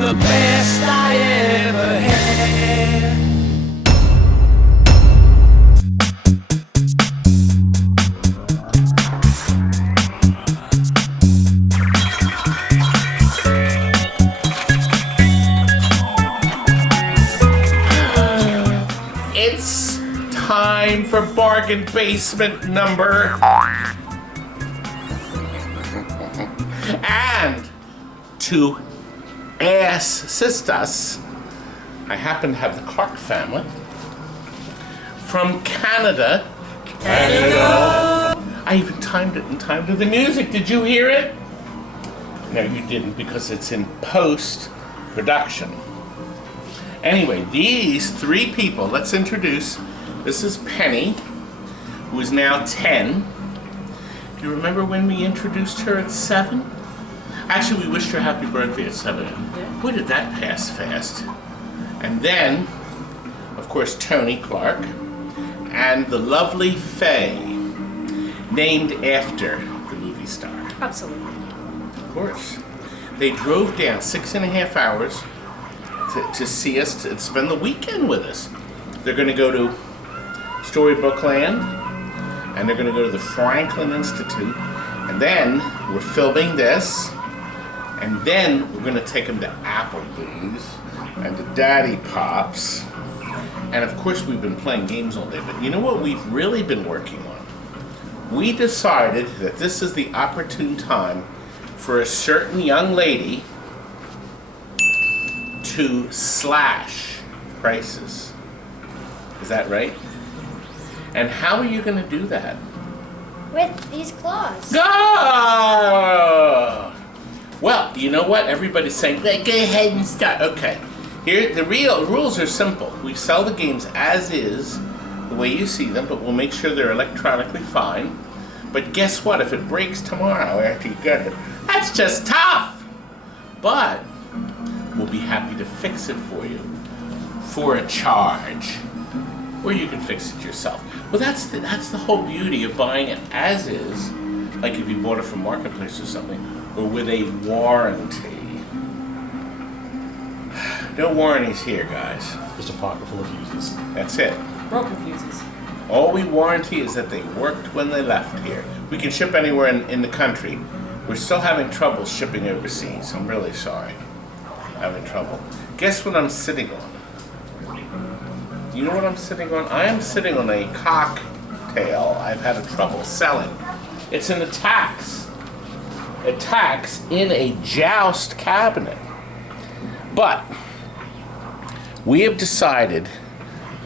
the best I ever had. It's time for bargain basement number. And to assist us, I happen to have the Clark family from Canada. Canada! I even timed it in time to the music. Did you hear it? No, you didn't, because it's in post-production. Anyway, these three people, let's introduce. This is Penny, who is now 10. Do you remember when we introduced her at 7? Actually, we wished her happy birthday at 7. Boy, did that pass fast. And then, of course, Tony Clark and the lovely Faye, named after the movie star. Absolutely. Of course. They drove down 6.5 hours to see us, to spend the weekend with us. They're going to go to Storybook Land, and they're going to go to the Franklin Institute, and then we're filming this, and then we're going to take them to Applebee's and to Daddy Pop's, and of course we've been playing games all day, but you know what we've really been working on? We decided that this is the opportune time for a certain young lady to slash prices. Is that right? And how are you going to do that? With these claws. Go! Well, you know what? Everybody's saying, go ahead and start. Okay. Here, the real rules are simple. We sell the games as is, the way you see them, but we'll make sure they're electronically fine. But guess what? If it breaks tomorrow after you get it, that's just tough! But we'll be happy to fix it for you for a charge. Or you can fix it yourself. Well, that's the whole beauty of buying it as is, like if you bought it from Marketplace or something, or with a warranty. No warranties here, guys. Just a pocket full of fuses. That's it. Broken fuses. All we warranty is that they worked when they left here. We can ship anywhere in the country. We're still having trouble shipping overseas. I'm really sorry. Having trouble. Guess what I'm sitting on? You know what I'm sitting on? I am sitting on a cocktail I've had trouble selling. It's an Attax. Attax in a joust cabinet. But we have decided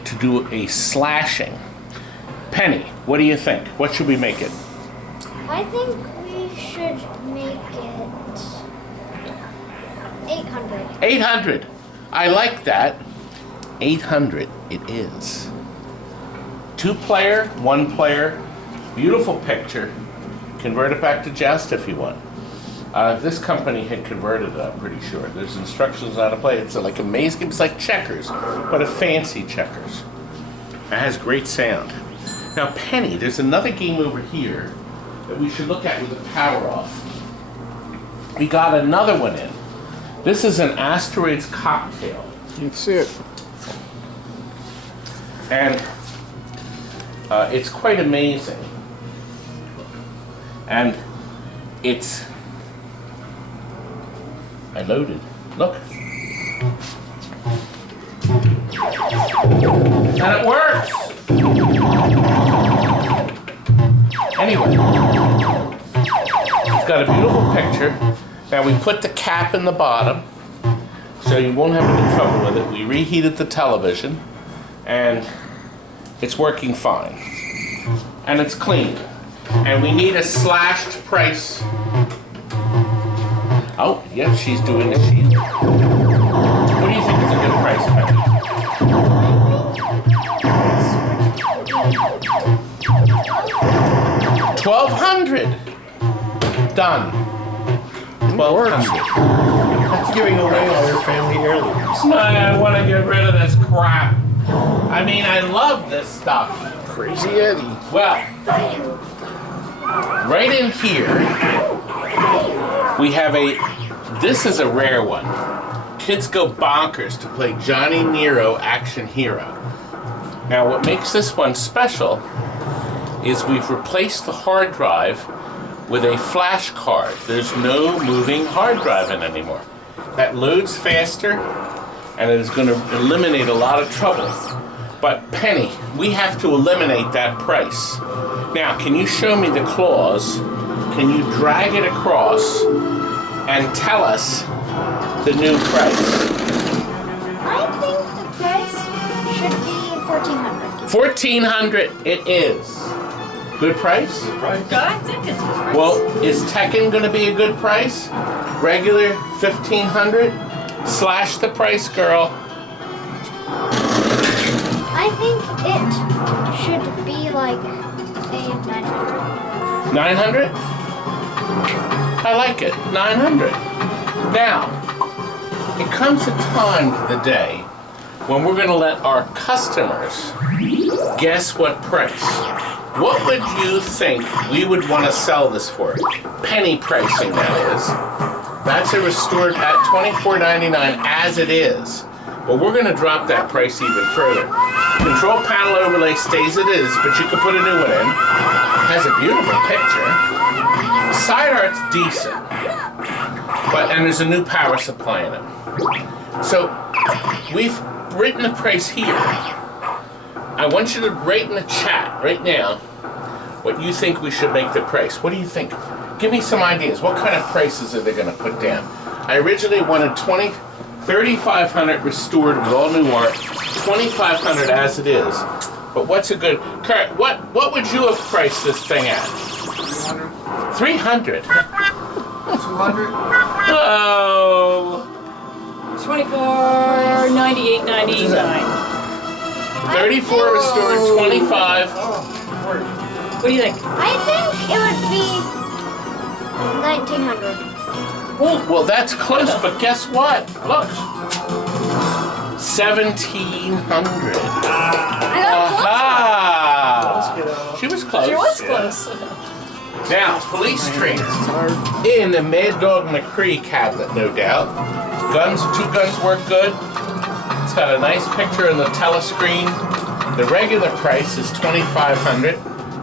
to do a slashing. Penny, what do you think? What should we make it? I think we should make it 800. 800. I like that. 800 it is. 2-player, 1-player, beautiful picture. Convert it back to joust if you want. This company had converted it, I'm pretty sure. There's instructions on how to play. It's like a maze game. It's like checkers, but a fancy checkers. It has great sound. Now, Penny, there's another game over here that we should look at with the power off. We got another one in. This is an Asteroids Cocktail. That's it. And it's quite amazing. And it's... I loaded. Look. And it works! Anyway. It's got a beautiful picture. Now we put the cap in the bottom, so you won't have any trouble with it. We reheated the television, and it's working fine. And it's clean. And we need a slashed price. Oh, yep, she's doing it. What do you think is a good price, Penny? $1,200. Done. $1,200. That's giving away all your family heirlooms. I want to get rid of this crap. I mean, I love this stuff. Crazy Eddie. Well, right in here, we have this is a rare one. Kids go bonkers to play Johnny Nero Action Hero. Now, what makes this one special is we've replaced the hard drive with a flash card. There's no moving hard drive in anymore. That loads faster, and it is going to eliminate a lot of trouble. But Penny, we have to eliminate that price. Now, can you show me the clause? Can you drag it across and tell us the new price? I think the price should be $1,400. $1,400 it is. Good price? Right. I think it's a good price. Well, is Tekken going to be a good price? Regular $1,500? Slash the price, girl. I think it should be like a 900. 900? I like it. 900. Now, it comes a time of the day when we're going to let our customers guess what price. What would you think we would want to sell this for? Penny pricing, that is. That's a restored at $24.99 as it is. But we're going to drop that price even further. Control panel overlay stays it is, but you can put a new one in. Has a beautiful picture. Side art's decent. And there's a new power supply in it. So we've written the price here. I want you to write in the chat right now what you think we should make the price. What do you think? Give me some ideas. What kind of prices are they going to put down? I originally wanted $3,500 restored with all new art, $2,500 as it is. But what's a good... Kurt, what would you have priced this thing at? 300. 200. Oh. 24.98.99. 34 restored, 25. What do you think? I think it would be 1,900. Well, that's close, but guess what? Look. 1,700. I got Aha! She was close. She was close. Now, police trains in the Mad Dog McCree cabinet, no doubt. Guns, 2 guns work good. It's got a nice picture in the telescreen. The regular price is $2,500,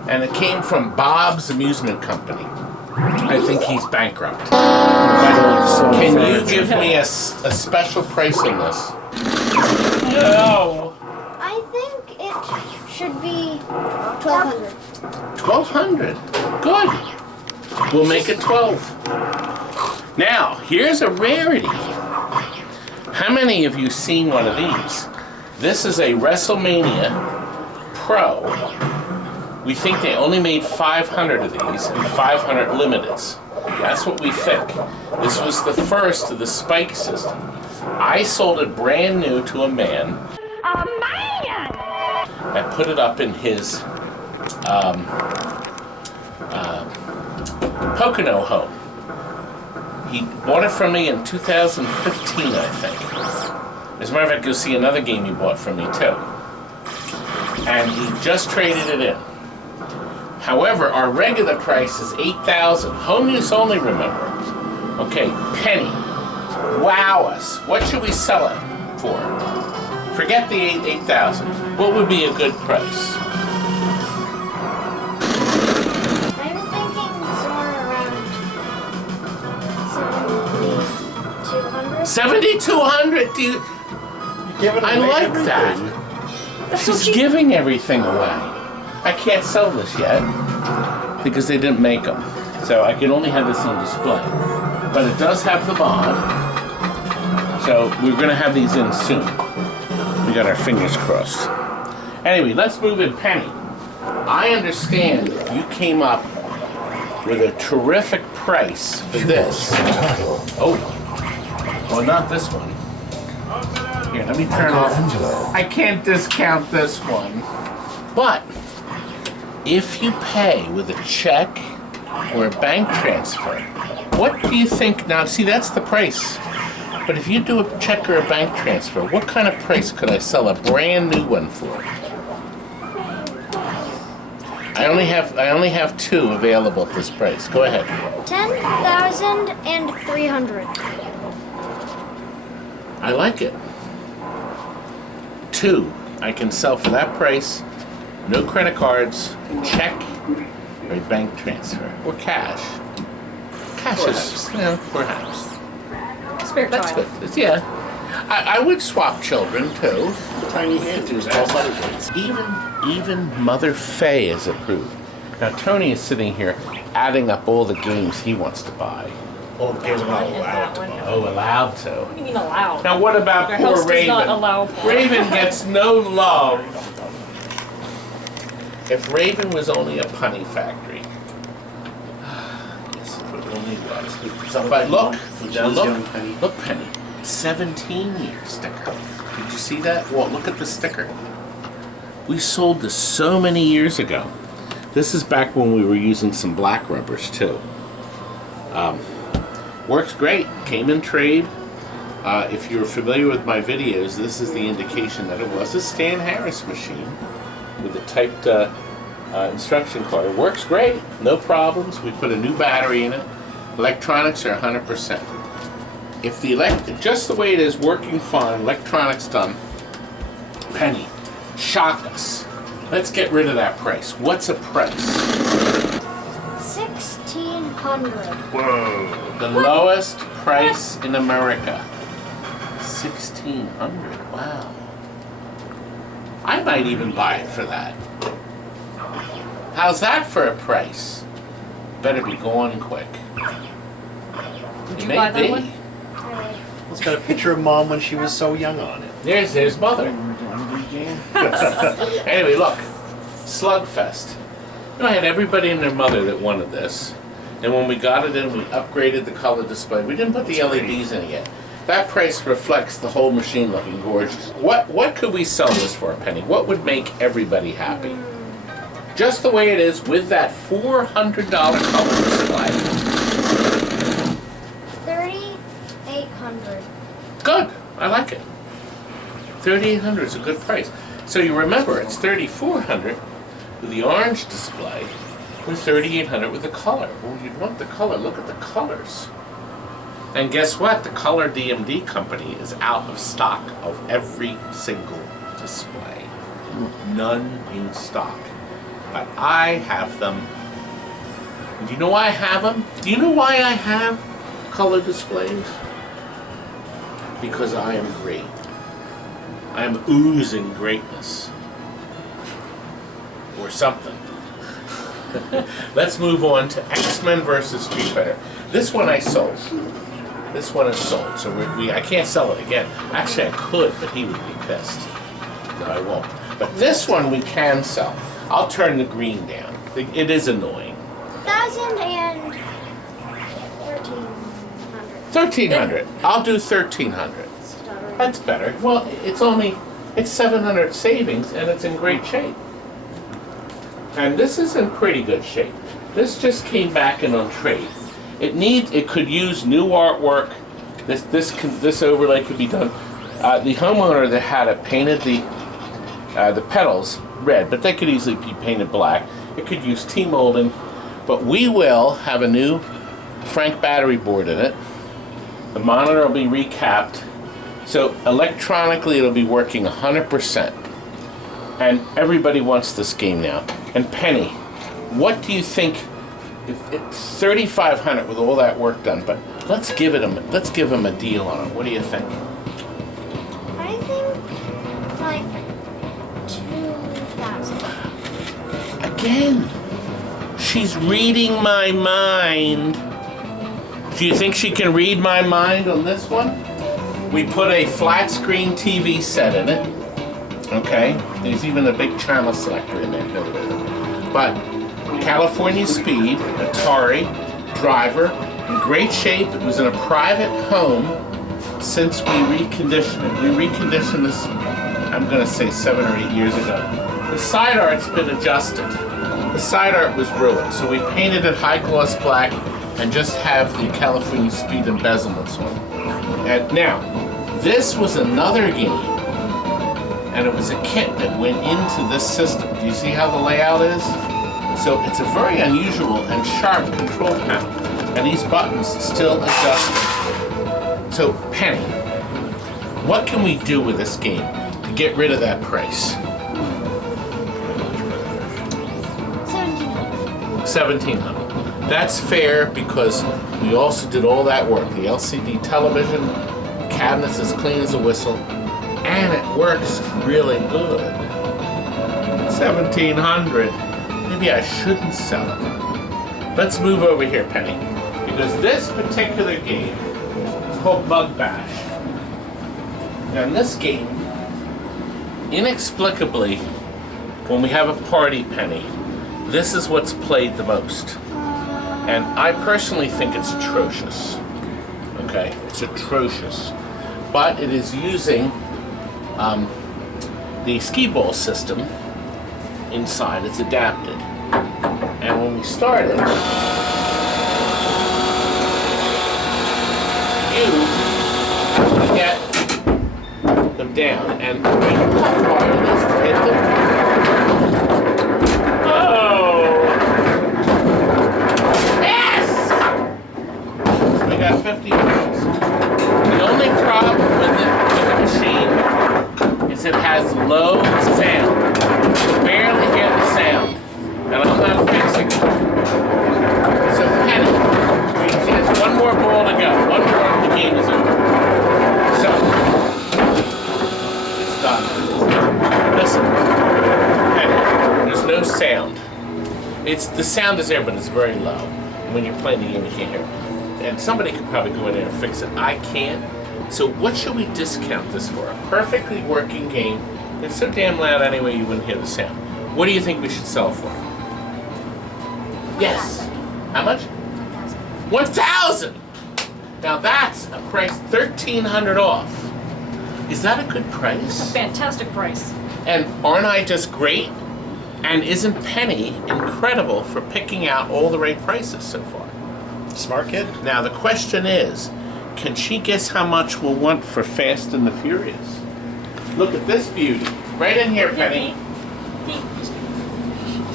and it came from Bob's Amusement Company. I think he's bankrupt. But can you give me a special price on this? No. I think it should be 1,200. 1,200. Good. We'll make it 12. Now, here's a rarity. How many of you seen one of these? This is a Wrestlemania Pro. We think they only made 500 of these and 500 limiteds. That's what we think. This was the first of the spike system. I sold it brand new to a man. A man! I put it up in his Pocono home. He bought it from me in 2015, I think. As a matter of fact, you'll see another game he bought from me too. And he just traded it in. However, our regular price is $8,000. Home use only, remember. Okay, Penny. Wow us. What should we sell it for? Forget the $8,000. What would be a good price? I'm thinking somewhere around 7,200. 7,200. Do you? Giving I away like everything. that. She's giving everything away. I can't sell this yet because they didn't make them. So I can only have this on display. But it does have the mod. So we're going to have these in soon. We got our fingers crossed. Anyway, let's move in Penny. I understand you came up with a terrific price for this. Oh, well, not this one. Here, let me turn off. I can't discount this one. But if you pay with a check or a bank transfer, what do you think? Now, see, that's the price. But if you do a check or a bank transfer, what kind of price could I sell a brand new one for? I only have 2 available at this price. Go ahead. 10,300. I like it. 2, I can sell for that price. No credit cards, check, or a bank transfer, or cash. Cash is, perhaps. Spare That's child. good. Yeah. I would swap children too. Tiny hands. It was 12 butterflies. Even Mother Faye is approved. Now Tony is sitting here adding up all the games he wants to buy. All the games are not allowed to buy. Oh, allowed to. What do you mean allowed? Now what about Your poor house does Raven? not allow for it. Raven gets no love. If Raven was only a punny factory. Yes, if it only was. Somebody Look, John's young Penny. look, Penny. 17-year sticker. Did you see that? Well, look at the sticker. We sold this so many years ago. This is back when we were using some black rubbers too. Works great. Came in trade. If you're familiar with my videos, this is the indication that it was a Stan Harris machine with a typed instruction card. It works great. No problems. We put a new battery in it. Electronics are 100%. If the just the way it is, working fine, electronics done. Penny, shock us. Let's get rid of that price. What's a price? $1,600. Whoa. The lowest price in America. $1,600. Wow. I might even buy it for that. How's that for a price? Better be gone quick. Would you It buy may that be. one? It's got a picture of Mom when she was so young on it. There's mother. Anyway, look. Slugfest. You know, I had everybody and their mother that wanted this. And when we got it in, we upgraded the color display. We didn't put the LEDs in it yet. That price reflects the whole machine looking gorgeous. What could we sell this for, Penny? What would make everybody happy? Just the way it is with that $400 color display. $3,800. Good. I like it. $3,800 is a good price. So you remember, it's $3,400 with the orange display, with $3,800 with the color. Well, you'd want the color. Look at the colors. And guess what? The Color DMD company is out of stock of every single display. None in stock. But I have them. And do you know why I have them? Do you know why I have color displays? Because I am great. I am oozing greatness. Or something. Let's move on to X-Men versus Street Fighter. This one I sold. This one is sold, so I can't sell it again. Actually, I could, but he would be pissed. So I won't. But this one we can sell. I'll turn the green down. It is annoying. 1,013. $1,300. I'll do $1,300. That's better. Well, it's $700 savings, and it's in great shape. And this is in pretty good shape. This just came back in on trade. It could use new artwork. This overlay could be done. The homeowner that had it painted the pedals red, but they could easily be painted black. It could use T-molding, but we will have a new Frank battery board in it. The monitor will be recapped, so electronically it'll be working 100%. And everybody wants this game now. And Penny, what do you think? It's $3,500 with all that work done, but let's give him a deal on it. What do you think? I think like 2,000. Again, she's reading my mind. Do you think she can read my mind on this one? We put a flat screen TV set in it. Okay, there's even a big channel selector in there. But California Speed, Atari, driver, in great shape. It was in a private home since we reconditioned it. We reconditioned this, I'm going to say 7 or 8 years ago. The side art's been adjusted. The side art was ruined, so we painted it high gloss black and just have the California Speed embezzlements on. And now, this was another game. And it was a kit that went into this system. Do you see how the layout is? So it's a very unusual and sharp control panel. And these buttons still adjust. So Penny, What can we do with this game to get rid of that price? 1700. That's fair because we also did all that work. The LCD television, cabinets as clean as a whistle, and it works really good. 1700. Maybe I shouldn't sell it. Let's move over here, Penny, because this particular game is called Bug Bash. Now in this game, inexplicably, when we have a party, Penny, this is what's played the most. And I personally think it's atrocious. Okay, it's atrocious. But it is using the skee ball system inside. It's adapted. And when we started, you get them down. And how hard it is to hit them. Got 50 points. The only problem with the machine is it has low sound. You barely hear the sound. And I'm not fixing it. So Penny, she has one more ball to go. One more and the game is over. So, it's done. Listen, Penny, there's no sound. The sound is there, but it's very low. When you're playing the game, you can't hear it. And somebody could probably go in there and fix it. I can't. So what should we discount this for? A perfectly working game. It's so damn loud anyway you wouldn't hear the sound. What do you think we should sell for? Yes. How much? 1,000. Now that's a price $1,300 off. Is that a good price? It's a fantastic price. And aren't I just great? And isn't Penny incredible for picking out all the right prices so far? Smart kid. Now the question is, can she guess how much we'll want for Fast and the Furious? Look at this beauty. Right in here, Penny.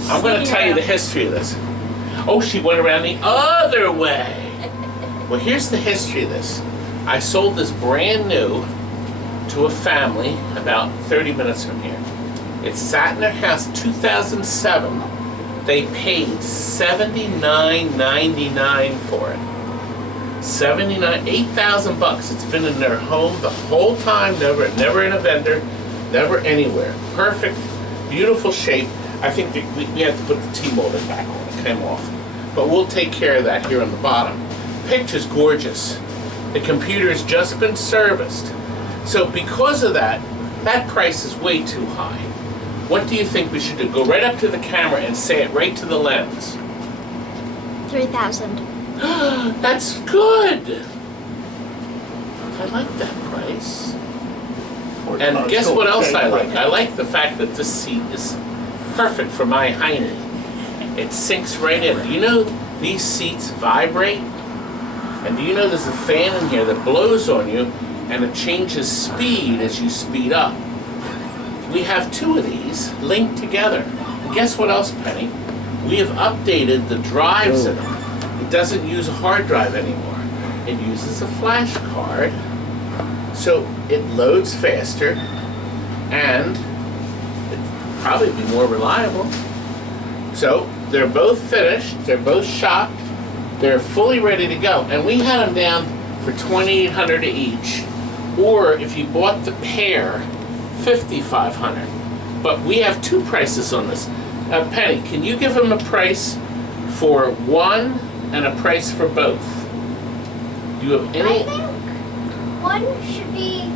I'm going to tell you the history of this. Oh, she went around the other way. Well, here's the history of this. I sold this brand new to a family about 30 minutes from here. It sat in their house 2007. They paid $79.99 for it. $8,000. It's been in their home the whole time, never in a vendor, never anywhere. Perfect, beautiful shape. I think we had to put the T-molded back on. It came off. But we'll take care of that here on the bottom. Picture's gorgeous. The computer's just been serviced. So because of that, that price is way too high. What do you think we should do? Go right up to the camera and say it right to the lens. 3,000. That's good. I like that price. And guess what else I like? I like the fact that this seat is perfect for my hiney. It sinks right in. Do you know these seats vibrate? And do you know there's a fan in here that blows on you and it changes speed as you speed up? We have two of these linked together. And guess what else, Penny? We have updated the drives in them. It doesn't use a hard drive anymore. It uses a flash card. So it loads faster and it'll probably be more reliable. So they're both finished, they're both shopped, they're fully ready to go. And we had them down for $2,800 each. Or if you bought the pair, $5,500. But we have two prices on this. Penny, can you give them a price for one and a price for both? Do you have any? I think one should be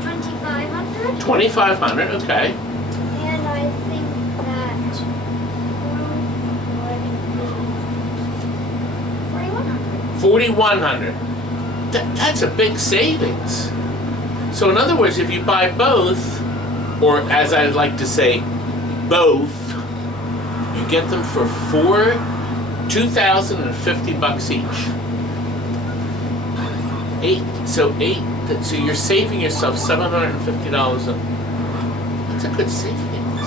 2,500. 2,500, okay. And I think that one would be 4,100. 4,100. That's a big savings. So in other words, if you buy both, or as I like to say, both, you get them for $2,050 each. So you're saving yourself $750 That's a good savings.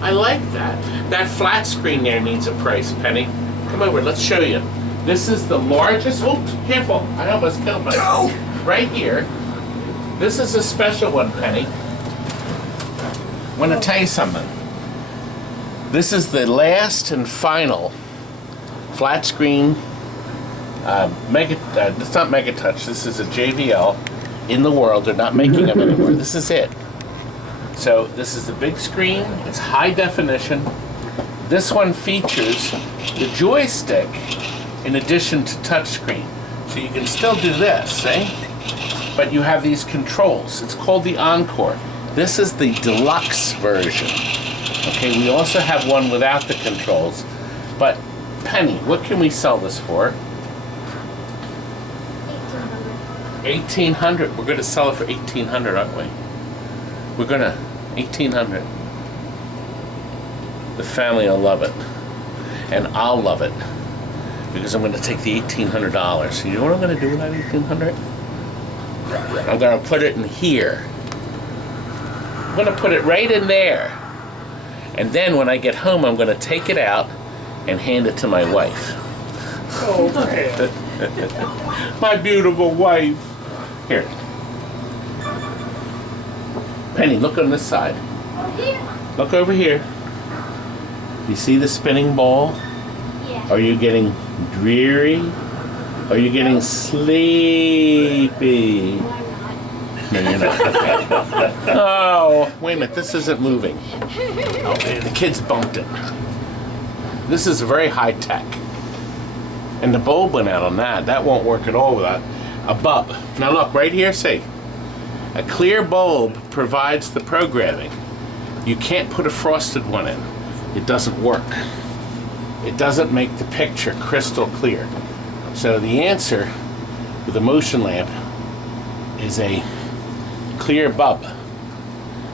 I like that. That flat screen there needs a price, Penny. Come over, let's show you. This is the largest, oops, careful, I almost killed myself. right here. This is a special one, Penny. I want to tell you something. This is the last and final flat screen it's not Mega Touch. This is a JBL in the world. They're not making them anymore. This is it. So this is the big screen. It's high definition. This one features the joystick in addition to touchscreen. So you can still do this, see? But you have these controls. It's called the Encore. This is the deluxe version. Okay, we also have one without the controls. But Penny, what can we sell this for? $1,800. We're going to sell it for $1,800, aren't we? We're going to $1,800. The family will love it, and I'll love it because I'm going to take the $1,800. So you know what I'm going to do with that $1,800? I'm going to put it in here. I'm going to put it right in there, and then when I get home, I'm going to take it out and hand it to my wife. Oh, My beautiful wife. Here. Penny, look on this side. Look over here. You see the spinning ball? Yeah. Are you getting dreary? Are you getting sleepy? No, you're not. Oh, wait a minute. This isn't moving. Oh, the kids bumped it. This is very high tech. And the bulb went out on that. That won't work at all without a bulb. Now look, right here, see? A clear bulb provides the programming. You can't put a frosted one in. It doesn't work. It doesn't make the picture crystal clear. So the answer with a motion lamp is a clear bulb.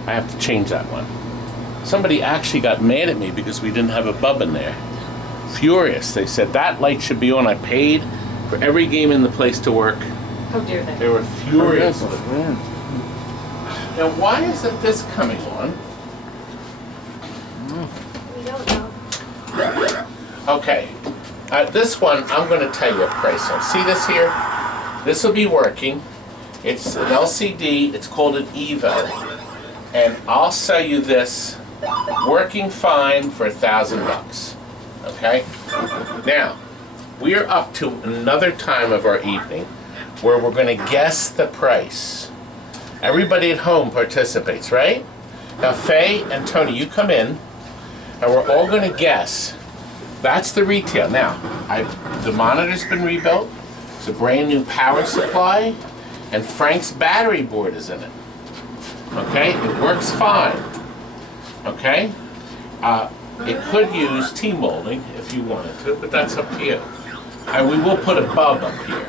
I have to change that one. Somebody actually got mad at me because we didn't have a bulb in there. Furious. They said that light should be on. I paid for every game in the place to work. How dare they? They were furious. Now why isn't this coming on? We don't know. Okay, this one I'm going to tell you a price on. See this here? This will be working. It's an LCD. It's called an Evo, and I'll sell you this working fine for $1,000. Okay. Now we are up to another time of our evening where we're going to guess the price. Everybody at home participates, right? Now Faye and Tony, you come in, and we're all going to guess. That's the retail. Now, the monitor's been rebuilt. It's a brand new power supply, and Frank's battery board is in it. Okay, it works fine. Okay, it could use T-molding if you wanted to, but that's up to you. And we will put a bulb up here.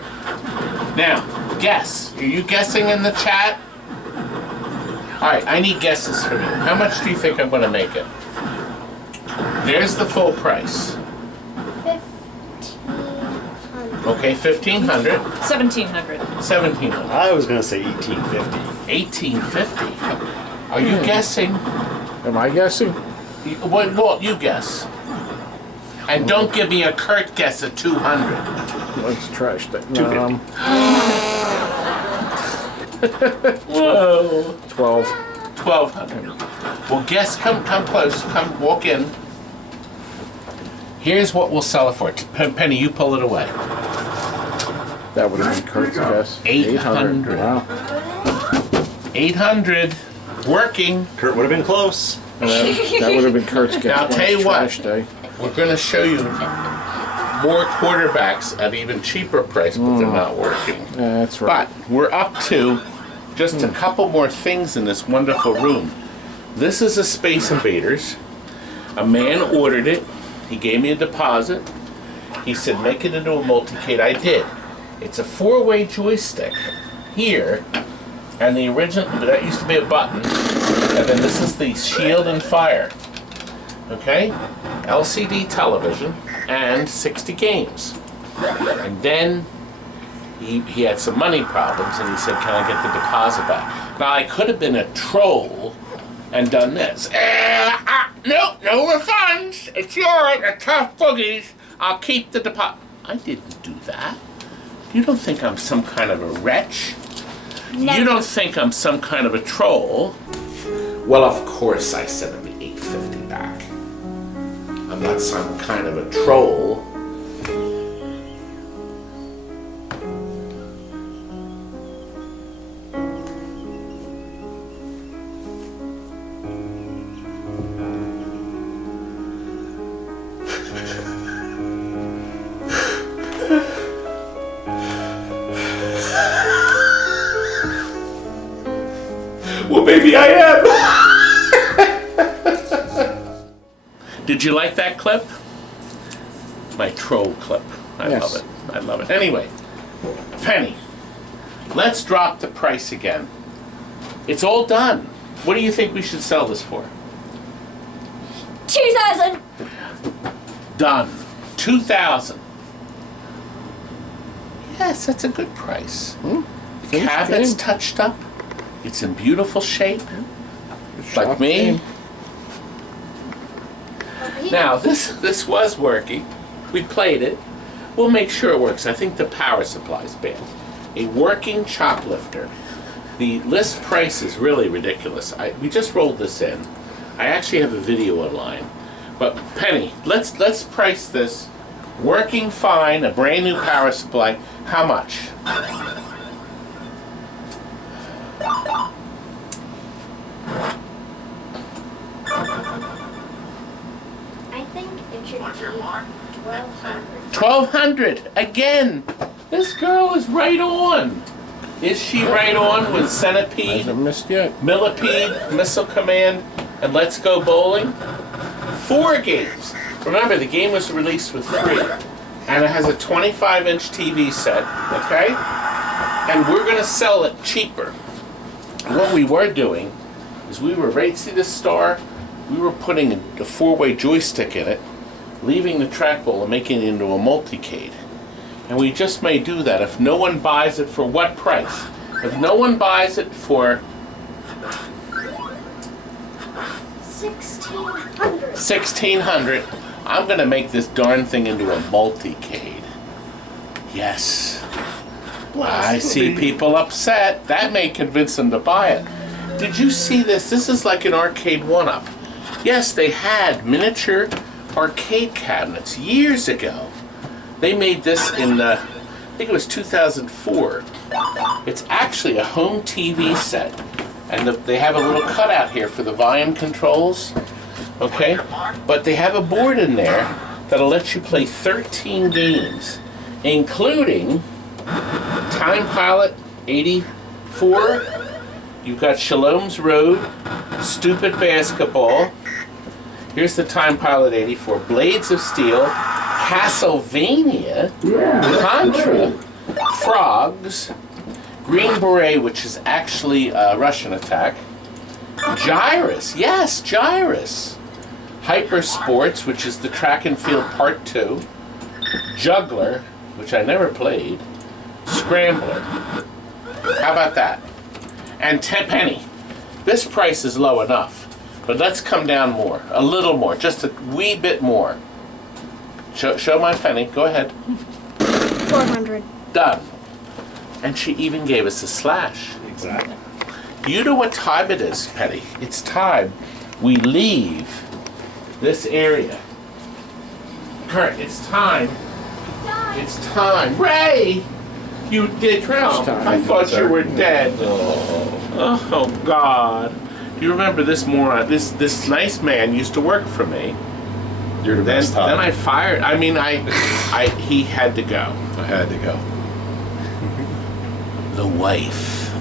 Now, guess. Are you guessing in the chat? All right, I need guesses from you. How much do you think I'm going to make it? There's the full price. 1,500. Okay, 1,500. 1,700. 1,700. I was gonna say 1850. 1,850. Are you guessing? Am I guessing? Well, you guess. And don't give me a curt guess at 200. Let's trash that. 250. Whoa. 12. 1,200. Well, guess. Come close. Come walk in. Here's what we'll sell it for. Penny, you pull it away. That would have been Kurt's guess. 800. Wow. 800. Working. Kurt would have been close. That would have been Kurt's guess. Now, I'll when tell it's you what. trash day. We're going to show you more quarterbacks at even cheaper price, but they're not working. Yeah, that's right. But we're up to just a couple more things in this wonderful room. This is a Space Invaders. A man ordered it. He gave me a deposit. He said, make it into a multicade. I did. It's a 4-way joystick here, and the original, that used to be a button, and then this is the shield and fire. Okay? LCD television and 60 games. And then he had some money problems, and he said, can I get the deposit back? Now, I could have been a troll and done this. Nope, no refunds. It's yours. The tough boogies. I'll keep the deposit. I didn't do that. You don't think I'm some kind of a wretch? You don't think I'm some kind of a troll? Well, of course I sent him the $8.50 back. I'm not some kind of a troll. Well, maybe I am. Did you like that clip? My troll clip. I Yes. love it. I love it. Anyway, Penny, let's drop the price again. It's all done. What do you think we should sell this for? 2,000. Done. 2,000. Yes, that's a good price. The Finished cabinet's game. touched up. It's in beautiful shape. Like Shop me. game. Now, this was working. We played it. We'll make sure it works. I think the power supply's bad. A working chop lifter. The list price is really ridiculous. We just rolled this in. I actually have a video online. But Penny, let's price this. Working fine, a brand new power supply. How much? I think it should be 1,200. 1,200 again. This girl is right on. Is she right on with Centipede, Hasn't missed yet. Millipede, Missile Command, and Let's Go Bowling? 4 games. Remember, the game was released with 3, and it has a 25-inch TV set. Okay, and we're gonna sell it cheaper. What we were doing is we were right. See this star? We were putting a 4-way joystick in it, leaving the trackball and making it into a multicade. And we just may do that if no one buys it for what price? If no one buys it for 1,600. 1,600, I'm gonna make this darn thing into a multicade. Yes. I see people upset. That may convince them to buy it. Did you see this? This is like an arcade one-up. Yes, they had miniature arcade cabinets years ago. They made this in, I think it was 2004. It's actually a home TV set. And they have a little cutout here for the volume controls. Okay? But they have a board in there that'll let you play 13 games, including Time Pilot 84. You've got Shalom's Road, Stupid Basketball. Here's the Time Pilot 84. Blades of Steel, Castlevania, Contra, Frogs, Green Beret, which is actually Russian Attack, Gyrus, yes, Gyrus, Hyper Sports, which is the Track and Field Part 2, Juggler, which I never played, Scrambler. How about that? And 10 penny. This price is low enough, but let's come down more, a little more, just a wee bit more. Show my penny. Go ahead. 400. Done. And she even gave us a slash. Exactly. You know what time it is, Penny? It's time we leave this area. Kurt, it's time. It's time. Ray! You did drown. time. I thought you were dead. Oh, God. Do you remember this moron? This nice man used to work for me. You're the best time. Then I fired. I mean, he had to go. I had to go. The wife.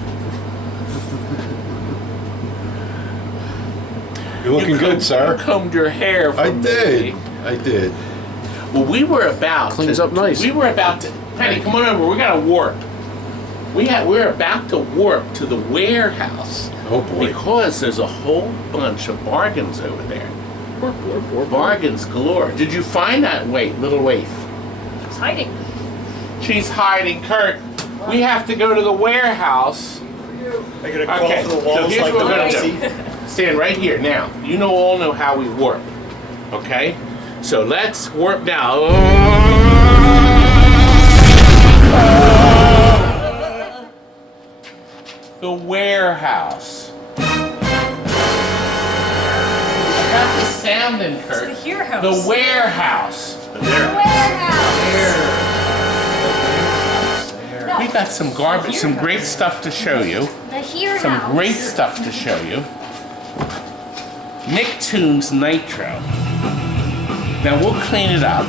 You're looking good, sir. You combed your hair for I me. did. I did. Well, we were about Cleans to, up nice. We were about to. Penny, come on over. We got to warp. We're about to warp to the warehouse. Oh boy. Because there's a whole bunch of bargains over there. Bargains galore. Did you find that little waif? She's hiding. She's hiding, Kurt. We have to go to the warehouse. I gotta crawl Okay, through the so walls here's like what the we're gonna Nazi. do. Stand right here. Now, you all know how we warp. Okay? So let's warp now. warehouse. I got the sound in, Kurt. It's the here house. The warehouse. We got some garbage, some great stuff to show you. The here Some house. great stuff to show you. Nicktoons Nitro. Now we'll clean it up.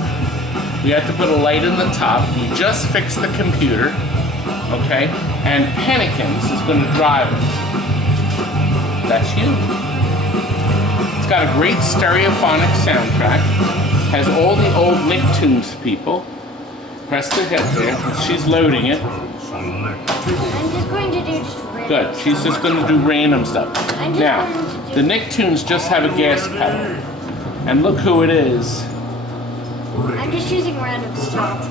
We have to put a light in the top. We just fixed the computer, okay? And Pennykins is going to drive it. That's you. It's got a great stereophonic soundtrack. Has all the old Nicktoons people. Press the hit there. She's loading it. I'm just going to do just random. Good. She's just going to do random stuff. I'm just Now, going to do the Nicktoons just have a gas pedal. And look who it is. I'm just using random stuff.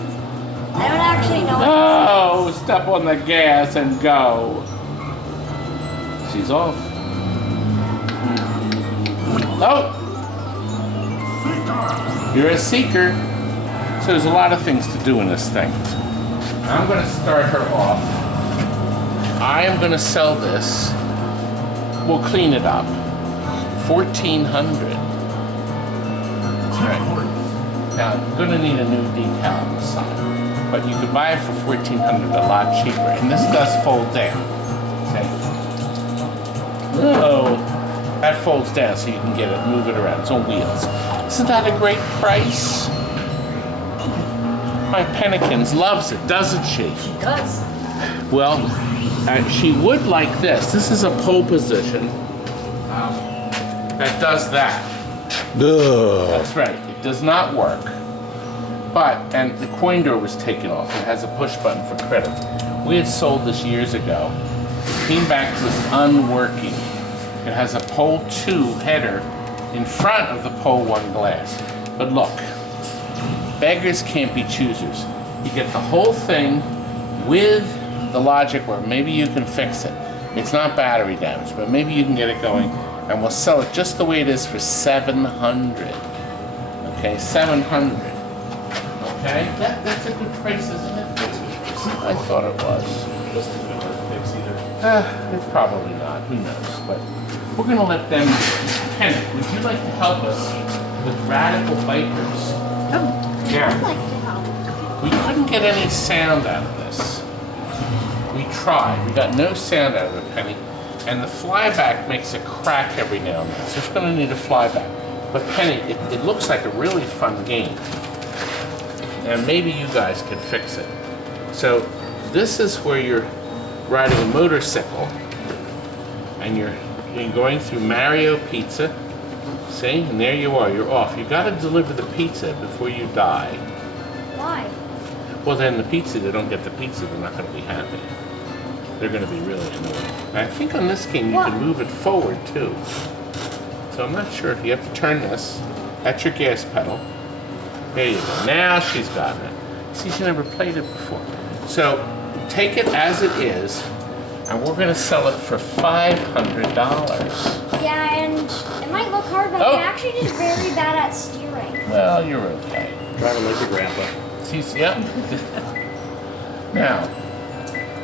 I don't actually know what Oh, step on the gas and go. She's off. Oh! You're a seeker. So there's a lot of things to do in this thing. I'm going to start her off. I am going to sell this. We'll clean it up. $1,400. That's right. Now, I'm going to need a new decal on the side. But you can buy it for $1,400 a lot cheaper. And this does fold down. Okay. Oh, that folds down so you can get it, move it around. It's on wheels. Isn't that a great price? My Pennykins loves it, doesn't she? She does. Well, she would like this. This is a pole position that does that. Ugh. That's right. It does not work. But, and the coin door was taken off. It has a push button for credit. We had sold this years ago. It came back to us unworking. It has a pole 2 header in front of the pole 1 glass. But look, beggars can't be choosers. You get the whole thing with the logic where maybe you can fix it. It's not battery damage, but maybe you can get it going, and we'll sell it just the way it is for $700. Okay, $700. Okay, that's a good price, isn't it? I thought it was. It's probably not. Who knows? But we're going to let them. Penny, would you like to help us with Radical Bikers? Oh. Yeah. I'd like to help. We couldn't get any sound out of this. We tried. We got no sound out of it, Penny. And the flyback makes a crack every now and then. So it's going to need a flyback. But Penny, it looks like a really fun game. And maybe you guys could fix it. So this is where you're riding a motorcycle. And you're going through Mario Pizza. See? And there you are. You're off. You got to deliver the pizza before you die. Why? Well, then the pizza, they don't get the pizza, they're not going to be happy. They're going to be really annoyed. And I think on this game you can move it forward too. So I'm not sure if you have to turn this. That's your gas pedal. There you go. Now she's gotten it. See, she never played it before. So take it as it is, and we're going to sell it for $500. Yeah, and it might look hard, but Oh. I'm actually just very bad at steering. Well, you're okay. Driving like your grandpa. Yeah. Now,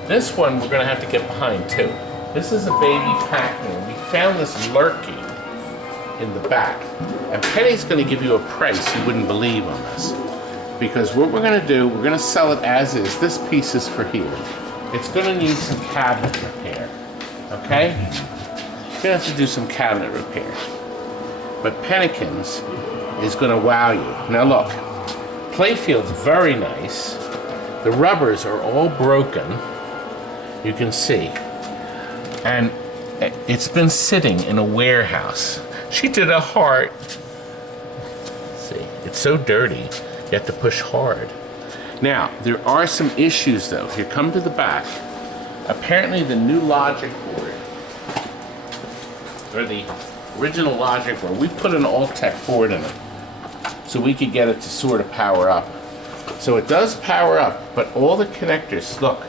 this one we're going to have to get behind too. This is a baby Pacman. We found this lurking in the back. And Penny's going to give you a price you wouldn't believe on this. Because what we're going to do, we're going to sell it as is. This piece is for here. It's going to need some cabinet repair. Okay? You're going to have to do some cabinet repair. But Pennykins is going to wow you. Now look. Playfield's very nice. The rubbers are all broken. You can see. And it's been sitting in a warehouse. She did a heart. See, it's so dirty. You have to push hard. Now, there are some issues though. Here, come to the back. Apparently the new logic board, or the original logic board, we put an Altec board in it so we could get it to sort of power up. So it does power up, but all the connectors, look,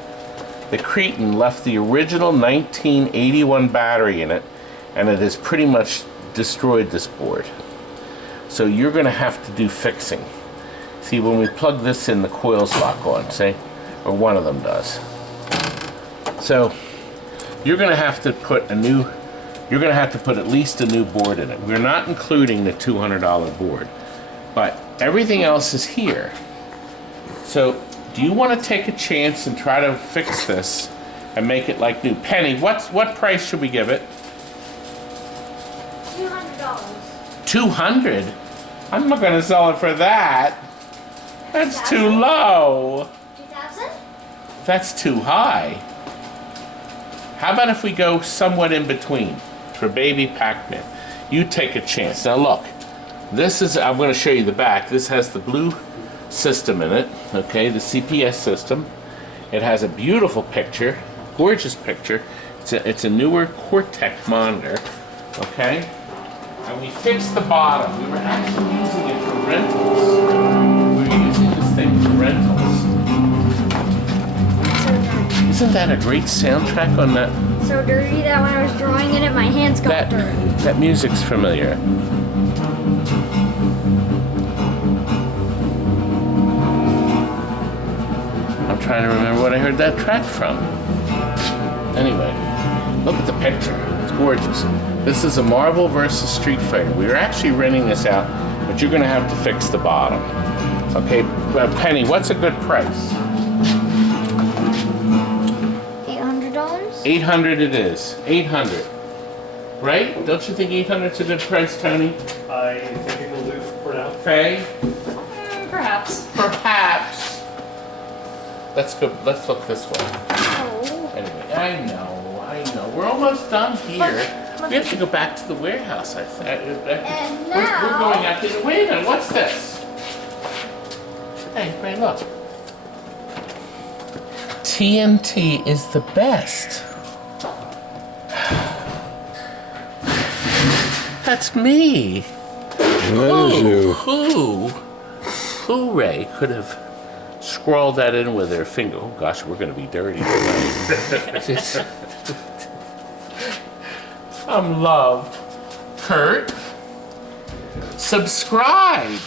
the Cretan left the original 1981 battery in it, and it has pretty much destroyed this board. So you're going to have to do fixing. See, when we plug this in, the coils lock on, see? Or one of them does. So you're gonna have to put a new, you're gonna have to put at least a new board in it. We're not including the $200 board, but everything else is here. So, do you want to take a chance and try to fix this and make it like new? Penny, what price should we give it? $200. 200? I'm not gonna sell it for that. That's too low. 2000? That's too high. How about if we go somewhat in between for baby Pacman? You take a chance. Now look, this is, I'm going to show you the back. This has the blue system in it, okay, the CPS system. It has a beautiful picture, gorgeous picture. It's a newer Cortex monitor, okay? And we fixed the bottom. We were actually using it for rentals. We were using this thing for rentals. Isn't that a great soundtrack on that? So dirty that when I was drawing in it, my hands got dirty. That music's familiar. I'm trying to remember what I heard that track from. Anyway, look at the picture. It's gorgeous. This is a Marvel versus Street Fighter. We were actually renting this out, but you're going to have to fix the bottom. Okay, Penny, what's a good price? $800? 800 it is. 800. Right? Don't you think 800's a good price, Tony? I think it'll do for now. Faye? Perhaps. Perhaps. Let's go. Let's look this way. Oh. Anyway, I know. We're almost done here. We have to go back to the warehouse, I think. And We're now... going out there. Wait a minute. What's this? Hey, look. TNT is the best. That's me. That is you. Who, Ray, could have scrawled that in with their finger? Oh gosh, we're gonna be dirty tonight. Some love. Kurt, subscribe.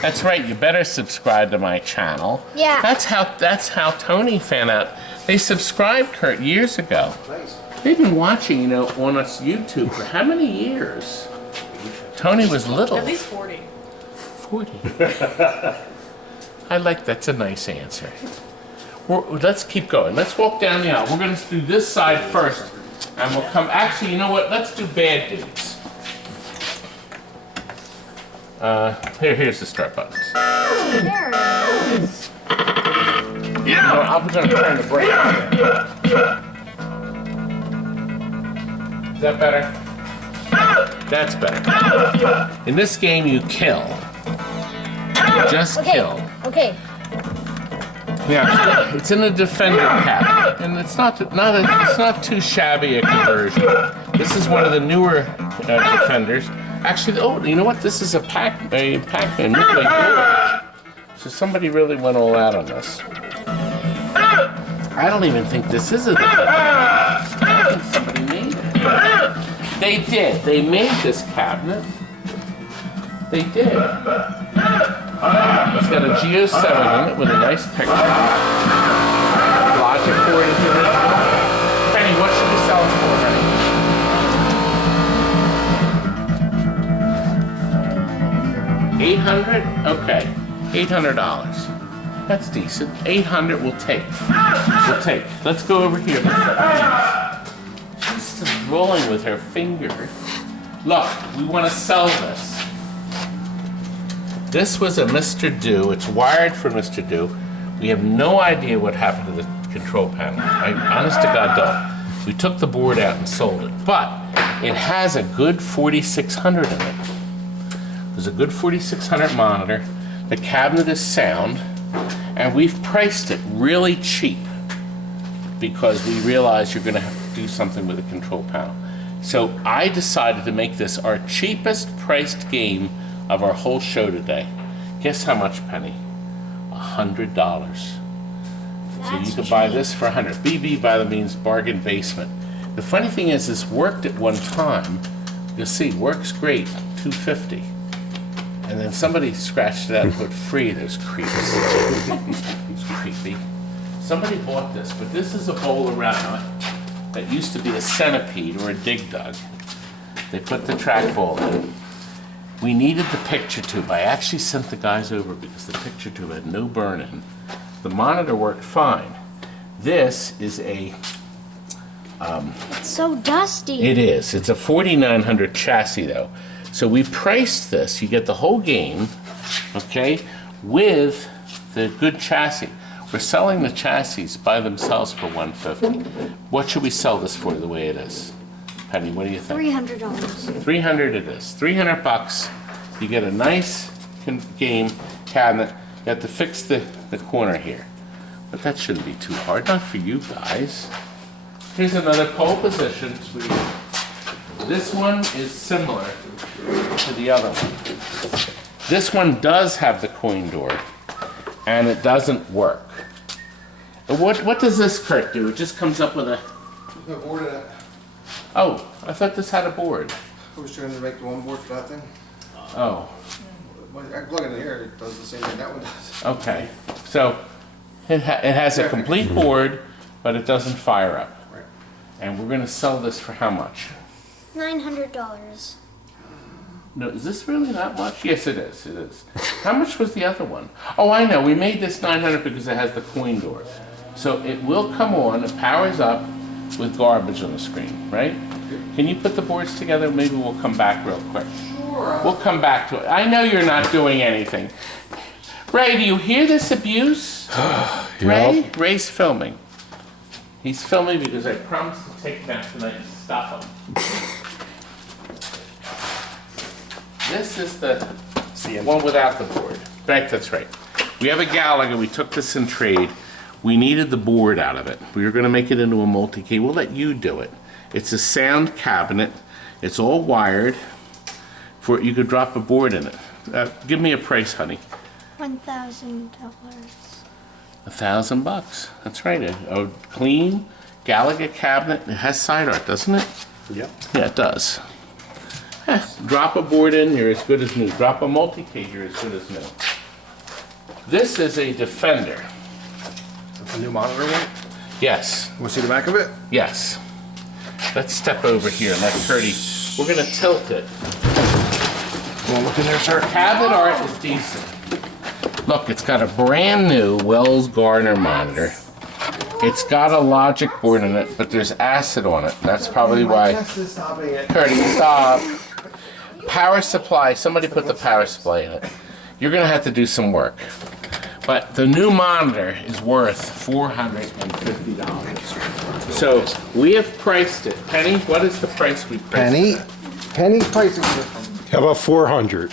That's right, you better subscribe to my channel. Yeah. That's how Tony found out. They subscribed Kurt years ago. They've been watching, on us YouTube for how many years? Tony was little. At least 40. 40. I like that's a nice answer. Let's keep going. Let's walk down the aisle. We're going to do this side first, and we'll come. Actually, you know what? Let's do bad dudes. Here's the start buttons. There it is. I'm going to turn the brake on. Is that better? That's better. In this game, you kill. Just kill. Okay. Yeah, it's in a defender cabinet, and it's not too shabby a conversion. This is one of the newer defenders. Actually, oh, you know what? This is a Pacman. Look like so somebody really went all out on this. I don't even think this is a defender. I think somebody made it. They did. They made this cabinet. They did. It's got a Geo7 in it with a nice picture. Logic board is original. Penny, what should we sell it for, Penny? $800? Okay. $800. That's decent. $800 we'll take. Let's go over here. She's still rolling with her finger. Look, we want to sell this. This was a Mr. Do. It's wired for Mr. Do. We have no idea what happened to the control panel. I honest to God don't. We took the board out and sold it. But it has a good 4600 in it. There's a good 4600 monitor. The cabinet is sound. And we've priced it really cheap because we realized you're going to have to do something with the control panel. So I decided to make this our cheapest priced game of our whole show today. Guess how much, Penny? $100. So you could buy this for $100. BB by the means bargain basement. The funny thing is, this worked at one time. You'll see, works great, $250. And then somebody scratched it out and put free. Those creeps. It's creepy. Somebody bought this, but this is a bowl around. that used to be a centipede or a dig dug. They put the trackball in. We needed the picture tube. I actually sent the guys over because the picture tube had no burn-in. The monitor worked fine. This is a... It's so dusty. It is. It's a 4900 chassis though. So we priced this. You get the whole game, okay, with the good chassis. We're selling the chassis by themselves for $150. What should we sell this for the way it is? Penny, what do you think? $300. 300 it is. 300 bucks. You get a nice game cabinet. You have to fix the corner here. But that shouldn't be too hard. Not for you guys. Here's another pole position suite. This one is similar to the other one. This one does have the coin door, and it doesn't work. What does this Kurt do? It just comes up with a... No board in it. Oh, I thought this had a board. I was trying to make the one board for that thing. Oh, When I plug it in here, it does the same thing that one does. okay. So it has a complete board, but it doesn't fire up. Right. And we're going to sell this for how much? $900. No, is this really that much? Yes, it is. It is. How much was the other one? Oh, I know. We made this 900 because it has the coin door. So it will come on. It powers up with garbage on the screen, right? Can you put the boards together? Maybe we'll come back real quick. Sure. We'll come back to it. I know you're not doing anything. Ray, do you hear this abuse? Ray? Ray's filming. He's filming because I promised to take him out tonight and stop him. This is the one without the board. Right, that's right. We have a Gallagher. We took this in trade. We needed the board out of it. We were going to make it into a multi-key. We'll let you do it. It's a sound cabinet. It's all wired. You could drop a board in it. Give me a price, honey. $1,000. $1,000. That's right. A clean Gallagher cabinet. It has side art, doesn't it? Yep. Yeah, it does. Drop a board in, you're as good as new. Drop a multi-key, you're as good as new. This is a Defender. The new monitor one? Yes, Want to see the back of it? yes. Let's step over here and let Curdy, we're gonna tilt it. You want to look in there, sir? Cabinet art is decent. Look, it's got a brand new Wells Gardner monitor. It's got a logic board in it, but there's acid on it. That's probably why. Chest is stopping it. Curdy, stop. Power supply, somebody put the power supply in it. You're gonna have to do some work. But the new monitor is worth $450. So we have priced it. Penny, what is the price we priced it at? Penny's pricing for this one. How about 400?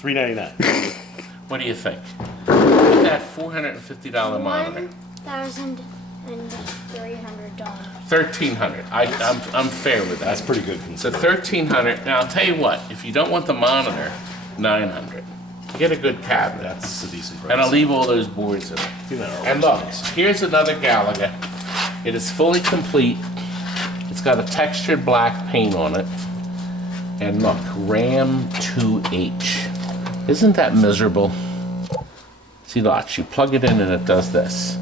$399. What do you think? Look at that $450 monitor. $1,300. $1,300. I'm fair with that. That's pretty good. So $1,300. Now I'll tell you what. If you don't want the monitor, $900. Get a good cabinet. That's a decent price. And I'll leave all those boards in it. You know, And look, here's another Gallagher. It is fully complete. It's got a textured black paint on it. And look, RAM 2H. Isn't that miserable? See, watch, you plug it in and it does this.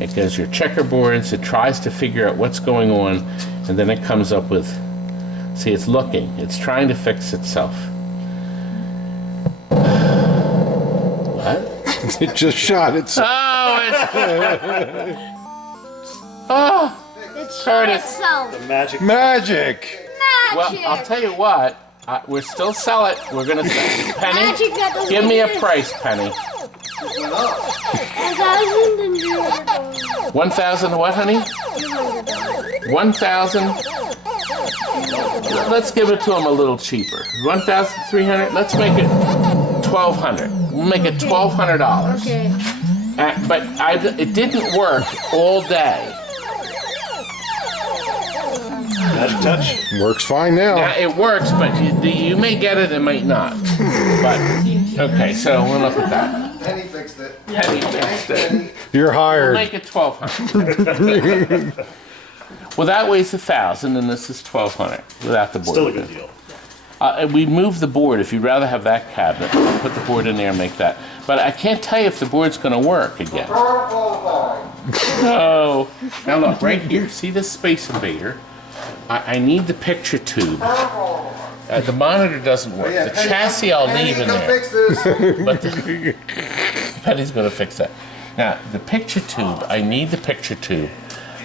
It does your checkerboards, it tries to figure out what's going on, and then it comes up with, see, it's looking, it's trying to fix itself. What? It just shot itself. Oh, oh, It shot Curtis. itself. magic. Magic! well, I'll tell you what, we're still sell it. We're gonna sell it. Penny, Magic that doesn't give me a exist. price, Penny. $1,200. 1,000 what, honey? 1,000. Let's give it to him a little cheaper. 1,300. Let's make it 1,200. We'll make it $1,200. Okay. But it didn't work all day. Magic touch. Works fine now. Now, it works, but you may get it, it might not. But okay, so we'll look at that. Penny fixed it. Penny fixed it. You're We'll hired. make it 1,200. Well, that weighs 1,000, and this is 1,200 without the board. Still a good deal. We moved the board. If you'd rather have that cabinet, put the board in there and make that. But I can't tell you if the board's going to work again. Qualified. No. Now look, right here. See this Space Invader? I need the picture tube. The monitor doesn't work. The chassis I'll leave in there. Fix this. But Penny's gonna fix that. Now, the picture tube, I need the picture tube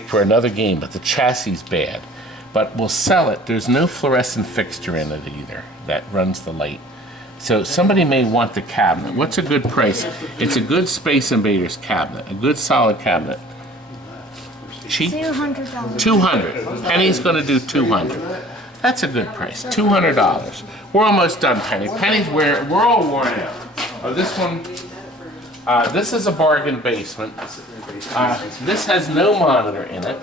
for another game, but the chassis is bad. But we'll sell it. There's no fluorescent fixture in it either that runs the light. So somebody may want the cabinet. What's a good price? It's a good Space Invaders cabinet, a good solid cabinet. Cheap? $200. 200. Penny's gonna do 200. That's a good price. $200. We're almost done, Penny. Penny's we're all worn out. Oh, this one. This is a bargain basement. This has no monitor in it,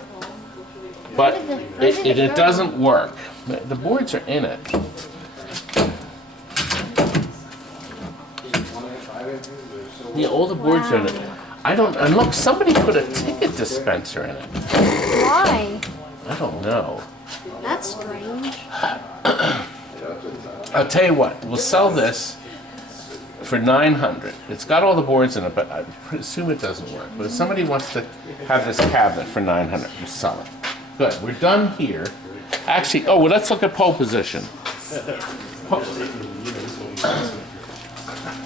but it doesn't work. The boards are in it. Yeah, all the boards are in it. I don't. And look, somebody put a ticket dispenser in it. Why? I don't know. That's strange. I'll tell you what. We'll sell this for $900. It's got all the boards in it, but I assume it doesn't work. But if somebody wants to have this cabinet for $900, we'll sell it. Good. We're done here. Actually, oh, well, let's look at pole position.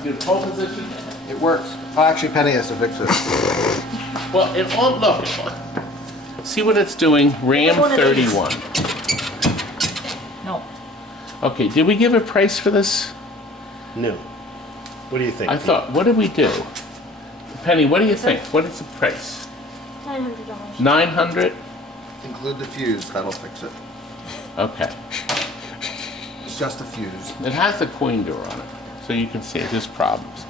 Good pole position. It works. Oh, actually, Penny has to fix it. Well, it won't look. See what it's doing? RAM 31. No. Okay, did we give a price for this? No. What do you think? I thought, what did we do? Penny, what do you think? What is the price? $900. 900? Include the fuse. That'll fix it. Okay. It's just a fuse. It has the coin door on it, so you can see it. There's problems.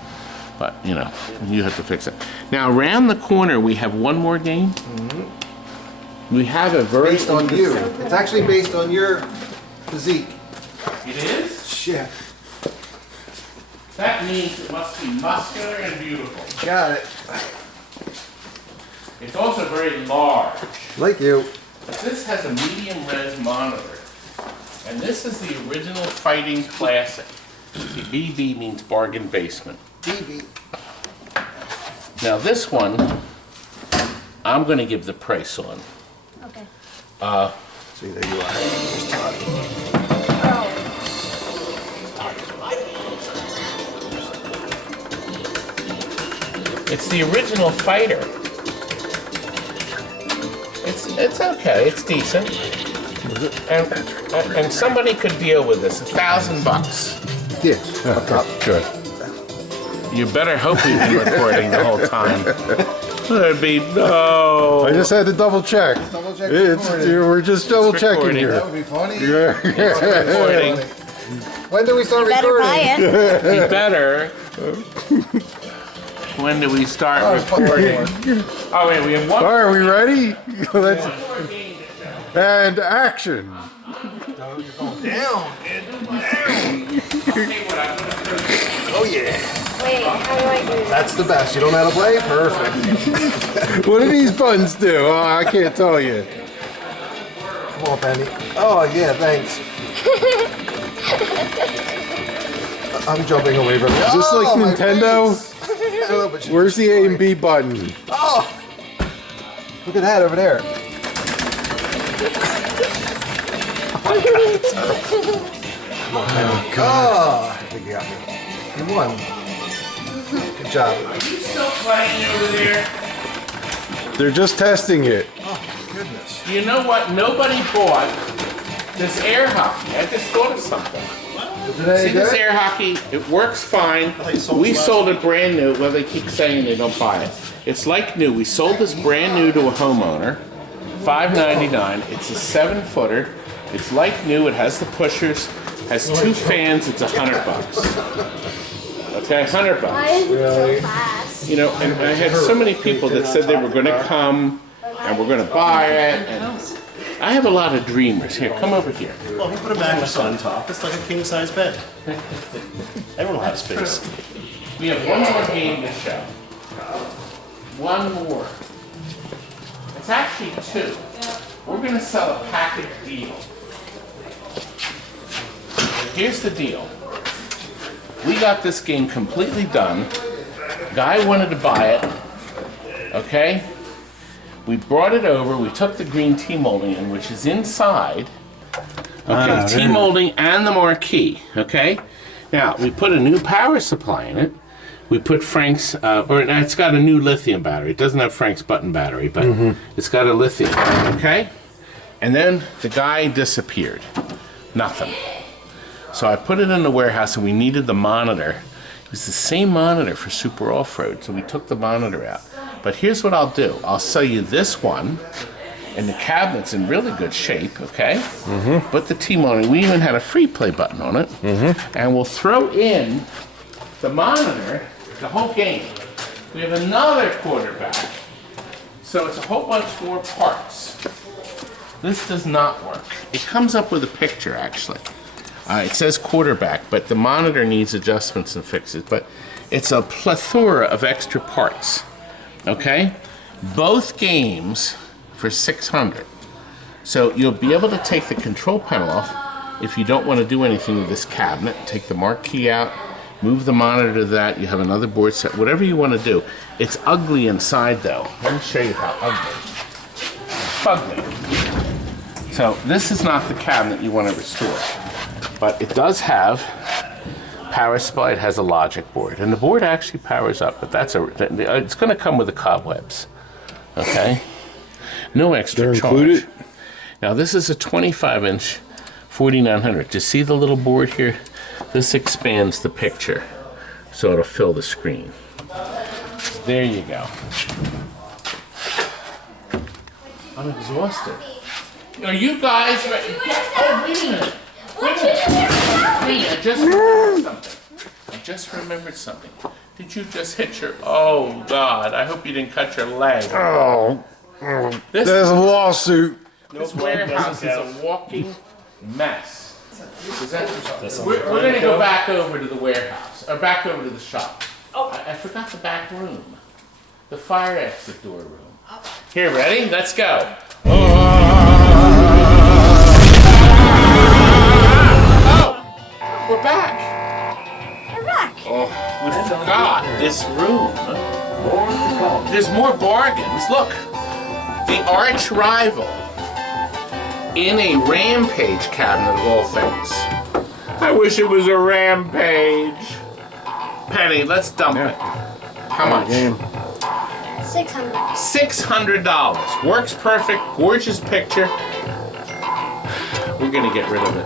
But, you know, you have to fix it. Now, around the corner, we have one more game. Mm-hmm. We have a very... Based on you. It's actually based on your physique. It is? Shit. That means it must be muscular and beautiful. Got it. It's also very large. Like you. But this has a medium res monitor. And this is the original Fighting Classic. The BB means bargain basement. BB. Now this one, I'm going to give the price on. Okay. See, there you are. It's the original Fighter. It's okay. It's decent. And somebody could deal with this. $1,000. Yes. Okay, good. You better hope we've been recording the whole time. There'd be no. I just had to double check. Double check We're just double checking recording. here. That would be funny. Yeah. Recording. When do we start Better buy recording? it. Be better. When do we start recording? Oh wait, we have one. All right, are we ready? Let's, more game to show. and action. Down. Okay, what I'm gonna do. Oh yeah. Wait, how do I do that? That's the best. You don't know how to play? Perfect. What do these buttons do? Oh, I can't tell you. Come on, Penny. Oh yeah, thanks. I'm jumping away from it. Is this like my Nintendo? face. I don't know, but you- Where's the A and B button? Oh! Look at that over there. Oh, I think you got me. You won. Good job. Are you still playing over there? They're just testing it. Oh, goodness. You know what? Nobody bought this air hockey. I just thought of something. Today, See this air hockey? It works fine. We sold it brand new. Well, they keep saying they don't buy it. It's like new. We sold this brand new to a homeowner. $5.99. It's a 7-footer. It's like new. It has the pushers. Has 2 fans. It's $100. Okay, $100. Why is it so fast? You know, and I had so many people that said they were going to come and we're going to buy it. And I have a lot of dreamers. Here, come over here. Well, we put a mattress on top. It's like a king-size bed. Everyone will have space. We have one more game to show. One more. It's actually 2. We're going to sell a package deal. Here's the deal. We got this game completely done. Guy wanted to buy it. Okay? We brought it over. We took the green T-molding in, which is inside. Okay, T-molding and the marquee. Okay. Now we put a new power supply in it. We put Frank's, it's got a new lithium battery. It doesn't have Frank's button battery, but it's got a lithium. Okay. And then the guy disappeared. Nothing. So I put it in the warehouse, and we needed the monitor. It was the same monitor for Super Off-Road, so we took the monitor out. But here's what I'll do. I'll sell you this one, and the cabinet's in really good shape, okay? But the T-monitor, we even had a free play button on it. And we'll throw in the monitor, the whole game. We have another quarterback. So it's a whole bunch more parts. This does not work. It comes up with a picture, actually. It says quarterback, but the monitor needs adjustments and fixes. But it's a plethora of extra parts. Okay? Both games for $600. So you'll be able to take the control panel off if you don't want to do anything with this cabinet. Take the marquee out, move the monitor to that. You have another board set, whatever you want to do. It's ugly inside, though. Let me show you how ugly. Ugly. So this is not the cabinet you want to restore. But it does have power supply. It has a logic board, and the board actually powers up. But it's going to come with the cobwebs. Okay, no extra They're charge. included? Now this is a 25-inch 4900. Do you see the little board here? This expands the picture, so it'll fill the screen. There you go. I'm exhausted. Are you guys ready? Oh, wait a minute. I just remembered something. Did you just hit your... Oh, God. I hope you didn't cut your leg. Oh, This there's a lawsuit. warehouse is a walking mess. We're going to go back over to the warehouse. Or back over to the shop. Oh, I forgot the back room. The fire exit door room. Here, ready? Let's go. We're back. We're back. Oh, we forgot this room. There's more bargains. Look, the arch rival in a Rampage cabinet of all things. I wish it was a Rampage. Penny, let's dump it. How much? $600. $600. Works perfect. Gorgeous picture. We're gonna get rid of it.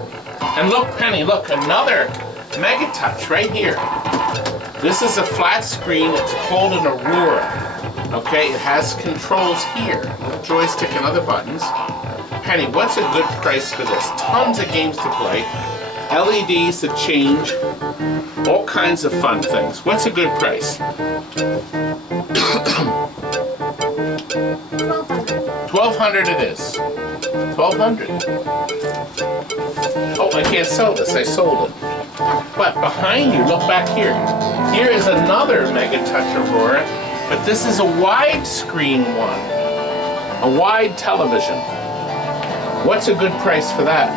And look, Penny, look, another Mega Touch right here. This is a flat screen. It's called an Aurora. Okay, it has controls here, little joystick and other buttons. Penny, what's a good price for this? Tons of games to play, LEDs to change, all kinds of fun things. What's a good price? $1,200 it is. $1,200. Oh, I can't sell this. I sold it. But behind you, look back here. Here is another Mega Touch Aurora, but this is a widescreen one. A wide television. What's a good price for that?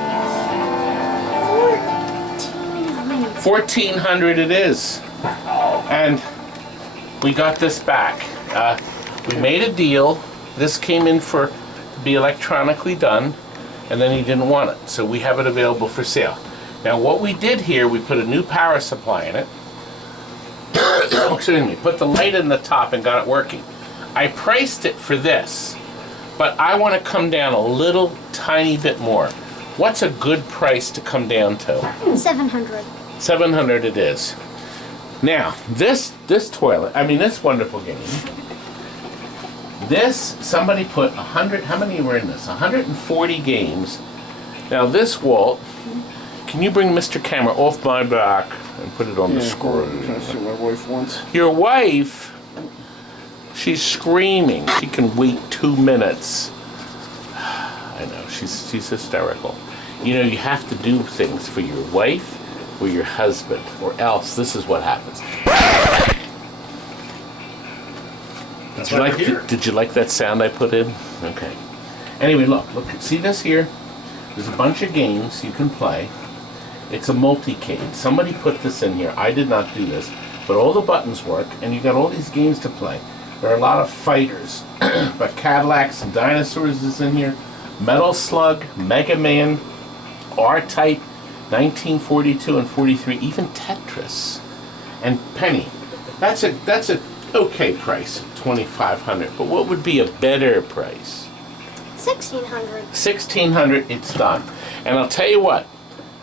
$1,400 it is. And we got this back. We made a deal. This came in to be electronically done, and then he didn't want it. So we have it available for sale. Now what we did here, we put a new power supply in it. Excuse me, put the light in the top and got it working. I priced it for this, but I want to come down a little tiny bit more. What's a good price to come down to? $700. $700 it is. Now, this toilet, I mean this wonderful game, this, somebody put 100, how many were in this? 140 games. Now this wall, can you bring Mr. Camera off my back and put it on the screen? Can I see my wife once? Your wife, she's screaming. She can wait 2 minutes. I know, she's hysterical. You know, you have to do things for your wife or your husband, or else this is what happens. Did you like that sound I put in? Okay. Anyway, look, see this here? There's a bunch of games you can play. It's a multicade. Somebody put this in here. I did not do this, but all the buttons work, and you got all these games to play. There are a lot of fighters. but Cadillacs and Dinosaurs is in here. Metal Slug, Mega Man, R-Type, 1942 and 43, even Tetris. And Penny, that's a okay price, $2,500. But what would be a better price? $1,600. $1,600, it's done. And I'll tell you what,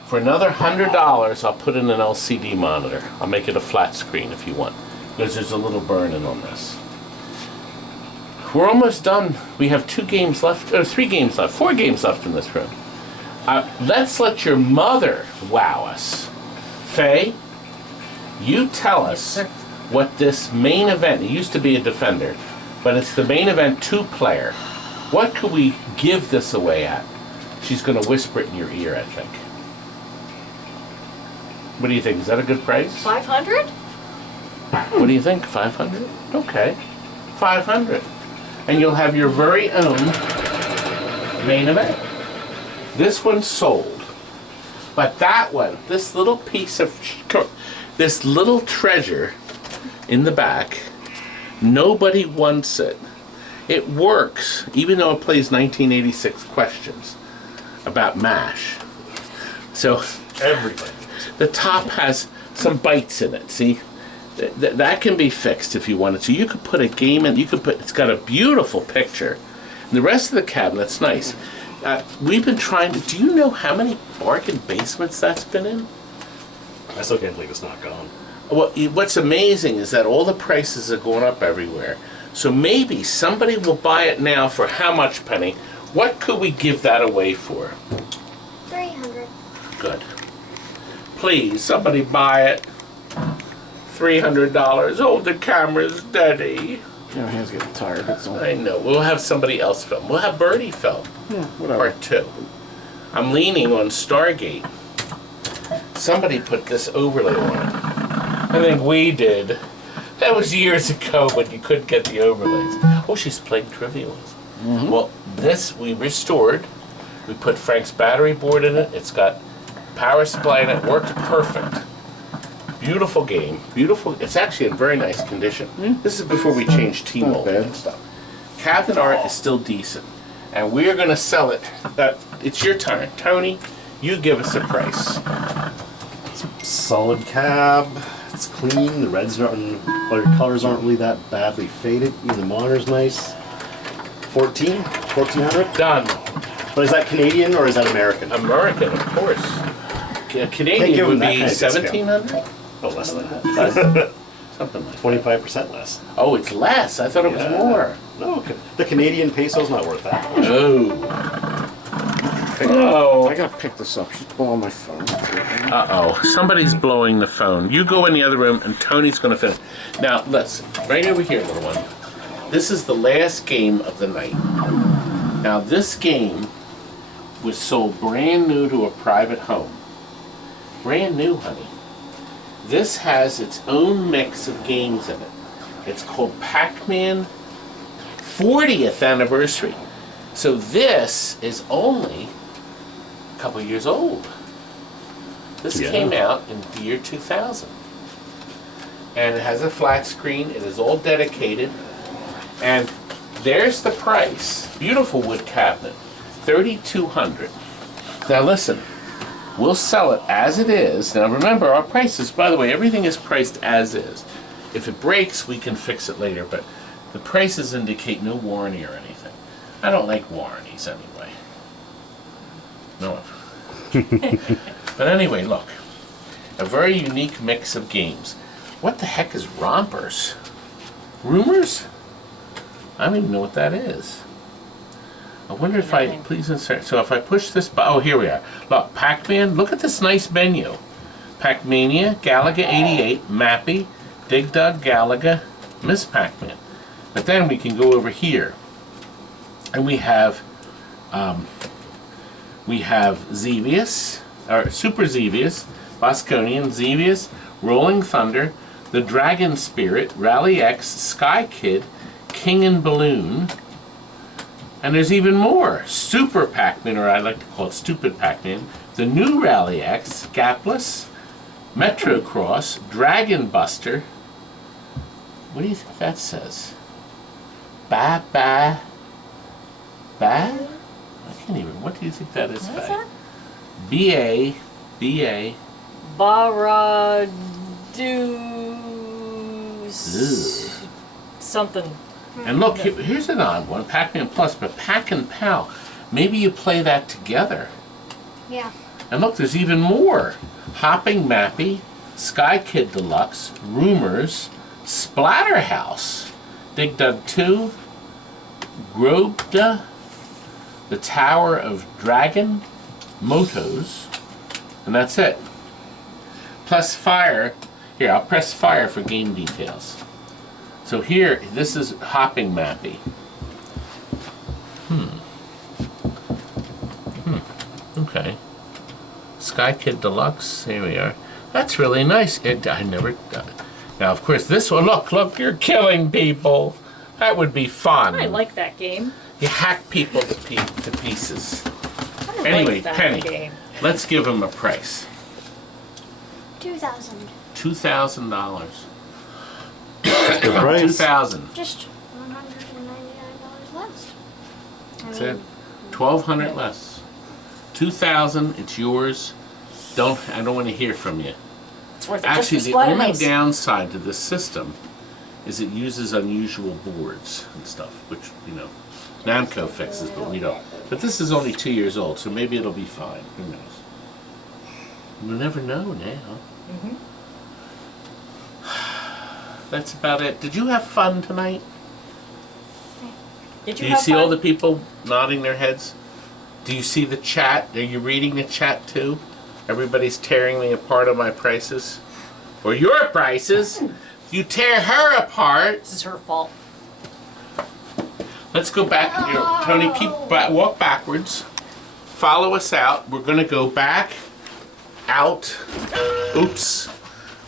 for another $100, I'll put in an LCD monitor. I'll make it a flat screen if you want, because there's a little burn-in on this. We're almost done. We have 2 games left, or 3 games left, 4 games left in this room. Let's let your mother wow us. Faye, you tell us what this main event, it used to be a Defender, but it's the main event 2-player. What could we give this away at? She's going to whisper it in your ear, I think. What do you think? Is that a good price? 500? What do you think? 500? Okay. 500. And you'll have your very own main event. This one's sold. But that one, this little piece of, this little treasure in the back, nobody wants it. It works, even though it plays 1986 questions about MASH. So Everybody. the top has some bites in it, see? That can be fixed if you wanted to. You could put a game in, it's got a beautiful picture. And the rest of the cabinet's nice. We've been trying to, do you know how many bargain basements that's been in? I still can't believe it's not gone. Well, what's amazing is that all the prices are going up everywhere. So maybe somebody will buy it now for how much, Penny? What could we give that away for? $300. Good. Please, somebody buy it. $300. Oh, the camera's dirty. My hands getting tired. That's all. I know. We'll have somebody else film. We'll have Birdie film. Yeah, whatever. Part 2. I'm leaning on Stargate. Somebody put this overlay on it. I think we did. That was years ago when you couldn't get the overlays. Oh, she's playing trivia with us. Well, this we restored. We put Frank's battery board in it. It's got power supply in it. Works perfect. Beautiful game. Beautiful. It's actually in very nice condition. This is before we changed T-mold and stuff. Cabinet art is still decent. And we are going to sell it. It's your turn. Tony, you give us a price. Solid cab. It's clean. The reds aren't, or colors aren't really that badly faded. Even the monitor's nice. 1400. Done. But is that Canadian or is that American? American, of course. Can't Canadian give would them that be kind of discount. 1700. Oh, less than that. Something like that. 25% less. Oh, it's less. I thought it was Yeah. more. No, the Canadian peso's not worth that. Oh. I gotta pick this up. She's blowing my phone. Uh-oh. Somebody's blowing the phone. You go in the other room, and Tony's going to finish. Now, let's. Right over here, little one. This is the last game of the night. Now, this game was sold brand new to a private home. Brand new, honey. This has its own mix of games in it. It's called Pacman 40th Anniversary. So this is only a couple years old. This came out in the year 2000. And it has a flat screen. It is all dedicated. And there's the price. Beautiful wood cabinet. $3,200. Now listen, we'll sell it as it is. Now remember, our prices, by the way, everything is priced as is. If it breaks, we can fix it later, but the prices indicate no warranty or anything. I don't like warranties anyway. No. But anyway, look. A very unique mix of games. What the heck is Rompers? Rumors? I don't even know what that is. I wonder if I, please insert, so if I push this, oh, here we are. Look, Pacman, look at this nice menu. Pacmania, Galaga 88, Mappy, Dig Dug, Galaga, Miss Pacman. But then we can go over here, and we have Xevious, or Super Xevious, Bosconian, Xevious, Rolling Thunder, the Dragon Spirit, Rally X, Sky Kid, King and Balloon, and there's even more. Super Pacman, or I like to call it Stupid Pacman, the new Rally X, Gapless, Metro Cross, Dragon Buster. What do you think that says? Ba? I can't even. What do you think that is, What's Faye? that? B-A. Baradus. Ugh. Something. And look, here's an odd one. Pacman Plus, but Pac and Pal. Maybe you play that together. Yeah. And look, there's even more. Hopping Mappy, Sky Kid Deluxe, Rumors, Splatterhouse, Dig Dug 2, Grobda, The Tower of Dragon, Motos, and that's it. Plus Fire. Here, I'll press Fire for game details. So here, this is Hopping Mappy. Okay. Sky Kid Deluxe, here we are. That's really nice. I never. Now, of course, this one. Look! You're killing people. That would be fun. I like that game. You hack people to pieces. I Anyway, like that Penny, game. let's give them a price. 2,000. $2,000. Good price. $2,000. Just $199 less. That's it. $1,200 less. $2,000. It's yours. I don't want to hear from you. It's worth it. Actually, just the for only Splatterhouse. downside to this system is it uses unusual boards and stuff, which, Namco fixes, but we don't. But this is only 2 years old, so maybe it'll be fine. Who knows? We'll never know now. That's about it. Did you have fun tonight? Did Do you you have see all fun? the people nodding their heads? Do you see the chat? Are you reading the chat too? Everybody's tearing me apart on my prices. Or your prices. You tear her apart. This is her fault. Let's go back. Tony, walk backwards. Follow us out. We're going to go back out. Oops.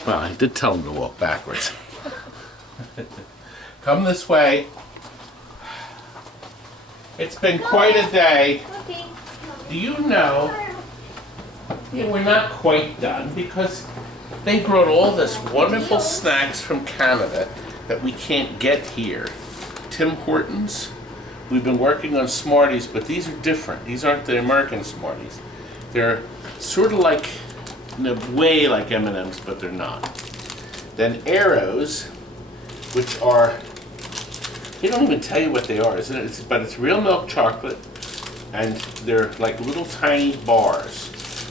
Well, I did tell him to walk backwards. Come this way. It's been quite a day. Okay. Do you know, we're not quite done because they brought all this wonderful snacks from Canada that we can't get here. Tim Hortons. We've been working on Smarties, but these are different. These aren't the American Smarties. They're sort of like, in a way like M&Ms, but they're not. Then Arrows, which are, they don't even tell you what they are, isn't it? But it's real milk chocolate, and they're like little tiny bars,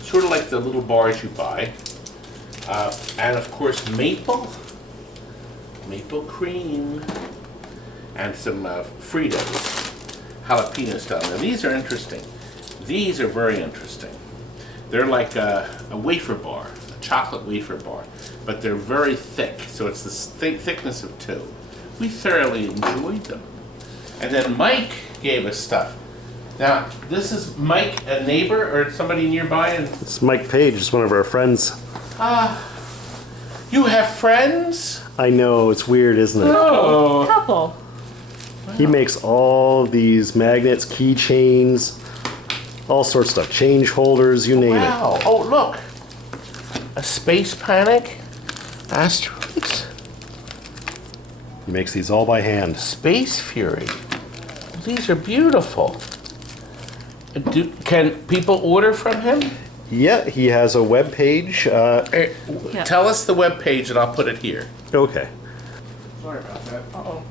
sort of like the little bars you buy. And of course, maple cream, and some Fritos, jalapeno style. Now these are interesting. These are very interesting. They're like a wafer bar, a chocolate wafer bar, but they're very thick, so it's the thickness of 2. We thoroughly enjoyed them. And then Mike gave us stuff. Now, this is Mike, a neighbor or somebody nearby? And It's Mike Page, just one of our friends. you have friends? I know, it's weird, isn't it? Oh. Couple. He makes all these magnets, keychains, all sorts of stuff. Change holders, you name it. Wow. Oh, look. A Space Panic? Asteroids? He makes these all by hand. Space Fury. These are beautiful. Can people order from him? Yeah, he has a web page. Tell us the web page and I'll put it here. Okay, Sorry about that. Uh-oh.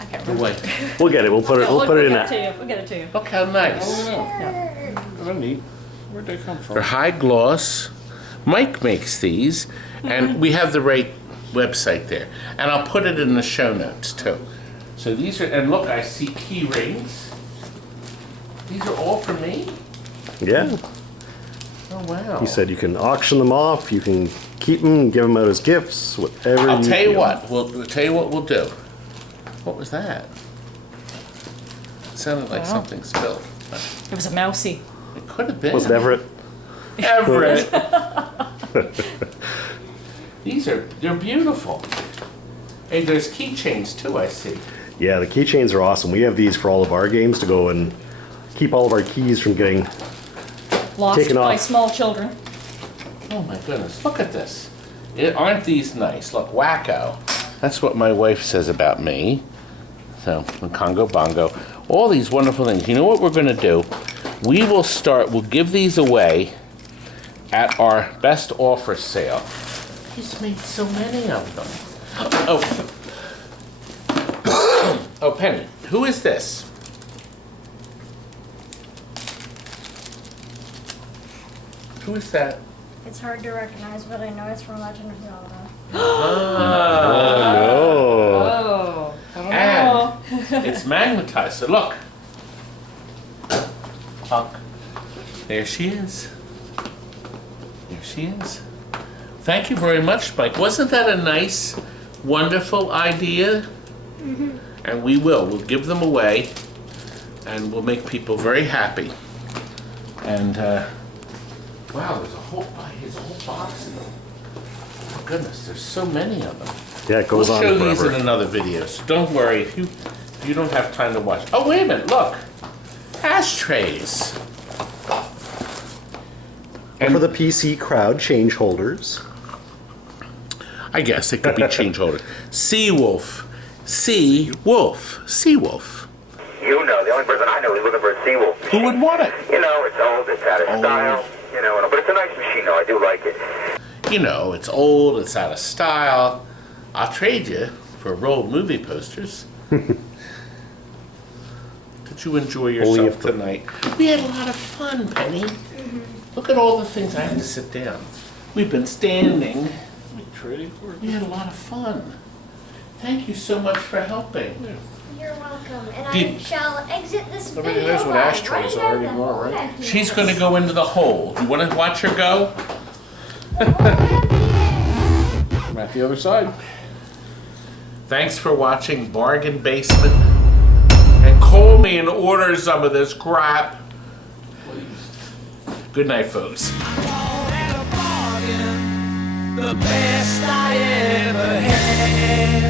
I can't Oh, remember. wait. we'll get it. We'll put it. We'll put it in We'll get it that. to you. We'll get it to you. Look how nice. They're neat. Where'd they come from? They're high gloss. Mike makes these, and we have the right website there. And I'll put it in the show notes too. So these are, and look, I see key rings. These are all for me? Yeah. Oh, wow. He said you can auction them off. You can keep them, give them out as gifts, whatever. I'll tell you feel. what. We'll tell you what we'll do. What was that? It sounded like Wow. something spilled. It was a mousy. It could have been. Was it Everett? Everett. They're beautiful. Hey, there's keychains too, I see. Yeah, the keychains are awesome. We have these for all of our games to go and keep all of our keys from getting. Lost Taken by off. small children. Oh my goodness, look at this. Aren't these nice? Look, wacko. That's what my wife says about me. So, and Congo Bongo. All these wonderful things. You know what we're going to do? We'll give these away at our best offer sale. He's made so many of them. Oh, Penny, who is this? Who is that? It's hard to recognize, but I know it's from Legend of Zelda. Oh. I don't know. And it's magnetized. So look. Look. There she is. There she is. Thank you very much, Mike. Wasn't that a nice, wonderful idea? Mm-hmm. And we'll give them away, and we'll make people very happy. And wow, there's a whole box of them. Oh goodness, there's so many of them. Yeah, it goes on We'll show forever. these in another video, so don't worry if you don't have time to watch. Oh wait a minute, look, ashtrays. And for the PC crowd, change holders. I guess it could be change holder. Seawolf. Seawolf. Seawolf. You know, the only person I know is looking for a Seawolf. Who would want it? You know, it's old, it's out of style, you know, but it's a nice machine, though. I do like it. You know, it's old, it's out of style. I'll trade you for rolled movie posters. Did you enjoy yourself tonight? We had a lot of fun, Penny. Look at all the things. I had to sit down. We've been standing. We had a lot of fun. Thank you so much for helping. You're welcome, and I Did- shall exit this Nobody video knows what by ashtrays running are down the anymore, whole right? empty She's house. going to go into the hole. You want to watch her go? The whole empty house. I'm at the other side. Thanks for watching Bargain Basement. And call me and order some of this crap. Good night, folks. The best I ever had.